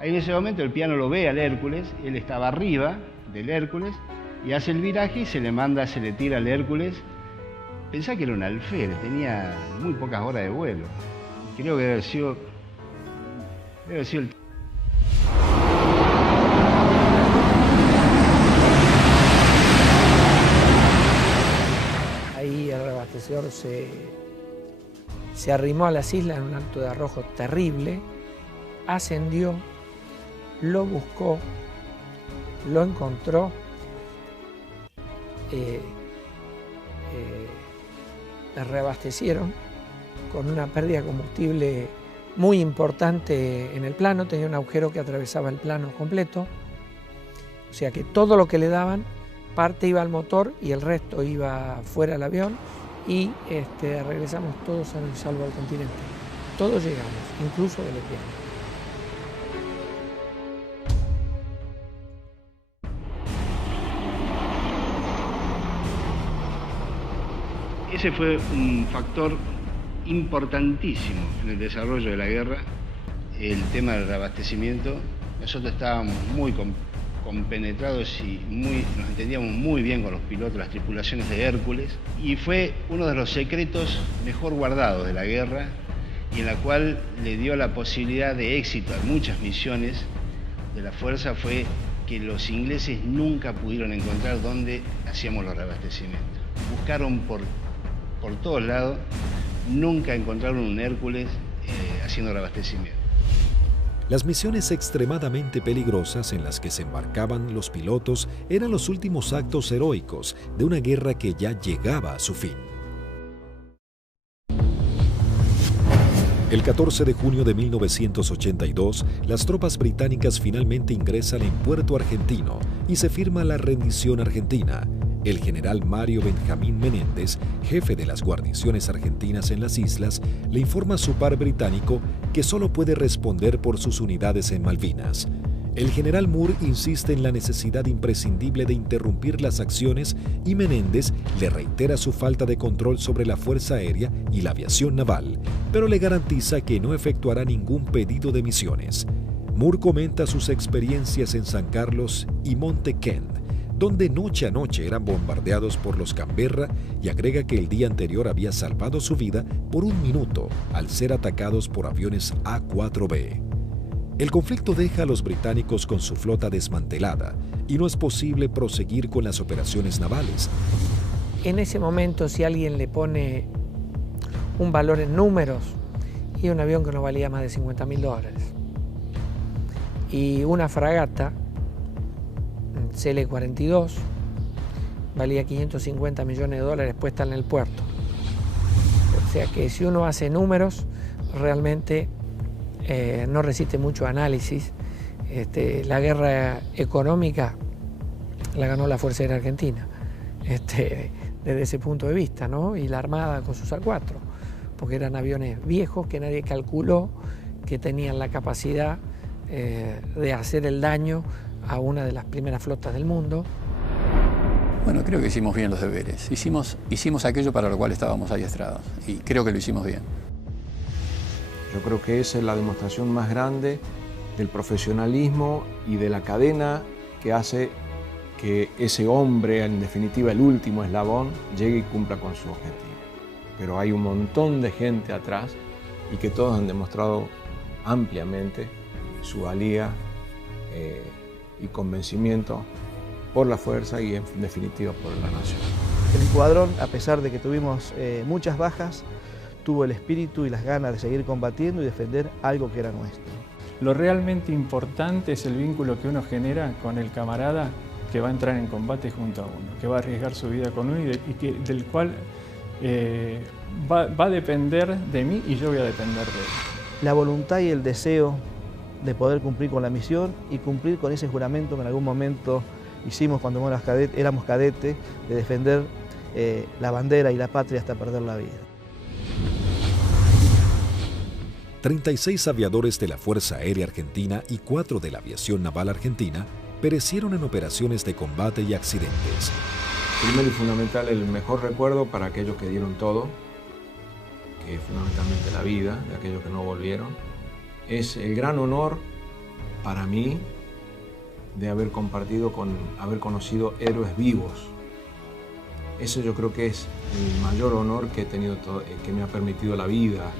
Ahí en ese momento el piano lo ve al Hércules, él estaba arriba del Hércules y hace el viraje y se le tira al Hércules. Pensá que era un alférez, tenía muy pocas horas de vuelo. Creo que debe haber sido el... Ahí el reabastecedor se arrimó a las islas en un acto de arrojo terrible, ascendió lo buscó, lo encontró, reabastecieron con una pérdida de combustible muy importante en el plano, tenía un agujero que atravesaba el plano completo, o sea que todo lo que le daban, parte iba al motor y el resto iba fuera del avión, y regresamos todos sanos y salvos al continente. Todos llegamos, incluso de lesbianos. Ese fue un factor importantísimo en el desarrollo de la guerra, el tema del reabastecimiento. Nosotros estábamos muy compenetrados y nos entendíamos muy bien con los pilotos, las tripulaciones de Hércules, y fue uno de los secretos mejor guardados de la guerra y en la cual le dio la posibilidad de éxito a muchas misiones de la Fuerza, fue que los ingleses nunca pudieron encontrar dónde hacíamos los reabastecimientos. Buscaron por todos lados, nunca encontraron un Hércules haciendo reabastecimiento. Las misiones extremadamente peligrosas en las que se embarcaban los pilotos eran los últimos actos heroicos de una guerra que ya llegaba a su fin. El 14 de junio de 1982, las tropas británicas finalmente ingresan en Puerto Argentino y se firma la rendición argentina. El general Mario Benjamín Menéndez, jefe de las guarniciones argentinas en las islas, le informa a su par británico que solo puede responder por sus unidades en Malvinas. El general Moore insiste en la necesidad imprescindible de interrumpir las acciones y Menéndez le reitera su falta de control sobre la Fuerza Aérea y la aviación naval, pero le garantiza que no efectuará ningún pedido de misiones. Moore comenta sus experiencias en San Carlos y Monte Kent, donde noche a noche eran bombardeados por los Canberra, y agrega que el día anterior había salvado su vida por un minuto al ser atacados por aviones A-4B. El conflicto deja a los británicos con su flota desmantelada y no es posible proseguir con las operaciones navales. En ese momento, si alguien le pone un valor en números, y un avión que no valía más de $50.000, y una fragata CL-42 valía $550 millones puesta en el puerto. O sea que si uno hace números, realmente no resiste mucho análisis. La guerra económica la ganó la Fuerza Aérea Argentina, desde ese punto de vista, ¿no? Y la Armada con sus A4, porque eran aviones viejos que nadie calculó que tenían la capacidad de hacer el daño a una de las primeras flotas del mundo. Bueno, creo que hicimos bien los deberes. Hicimos aquello para lo cual estábamos adiestrados y creo que lo hicimos bien. Yo creo que esa es la demostración más grande del profesionalismo y de la cadena que hace que ese hombre, en definitiva el último eslabón, llegue y cumpla con su objetivo. Pero hay un montón de gente atrás y que todos han demostrado ampliamente su valía y convencimiento por la fuerza y en definitiva por la nación. El escuadrón, a pesar de que tuvimos muchas bajas, tuvo el espíritu y las ganas de seguir combatiendo y defender algo que era nuestro. Lo realmente importante es el vínculo que uno genera con el camarada que va a entrar en combate junto a uno, que va a arriesgar su vida con uno y del cual va a depender de mí y yo voy a depender de él. La voluntad y el deseo de poder cumplir con la misión y cumplir con ese juramento que en algún momento hicimos cuando éramos cadetes, de defender la bandera y la patria hasta perder la vida. 36 aviadores de la Fuerza Aérea Argentina y 4 de la Aviación Naval Argentina perecieron en operaciones de combate y accidentes. Primero y fundamental, el mejor recuerdo para aquellos que dieron todo, que es fundamentalmente la vida de aquellos que no volvieron. Es el gran honor para mí de haber haber conocido héroes vivos. Eso yo creo que es el mayor honor que he tenido, que me ha permitido la vida.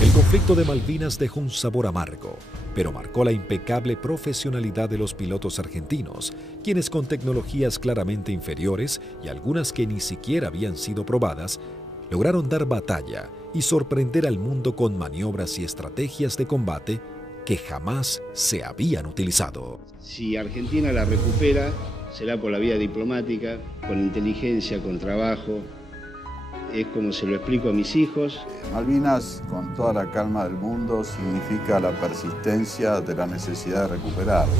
El conflicto de Malvinas dejó un sabor amargo, pero marcó la impecable profesionalidad de los pilotos argentinos, quienes con tecnologías claramente inferiores y algunas que ni siquiera habían sido probadas, lograron dar batalla y sorprender al mundo con maniobras y estrategias de combate que jamás se habían utilizado. Si Argentina la recupera, será por la vía diplomática, con inteligencia, con trabajo. Es como se lo explico a mis hijos. Malvinas, con toda la calma del mundo, significa la persistencia de la necesidad de recuperarlo.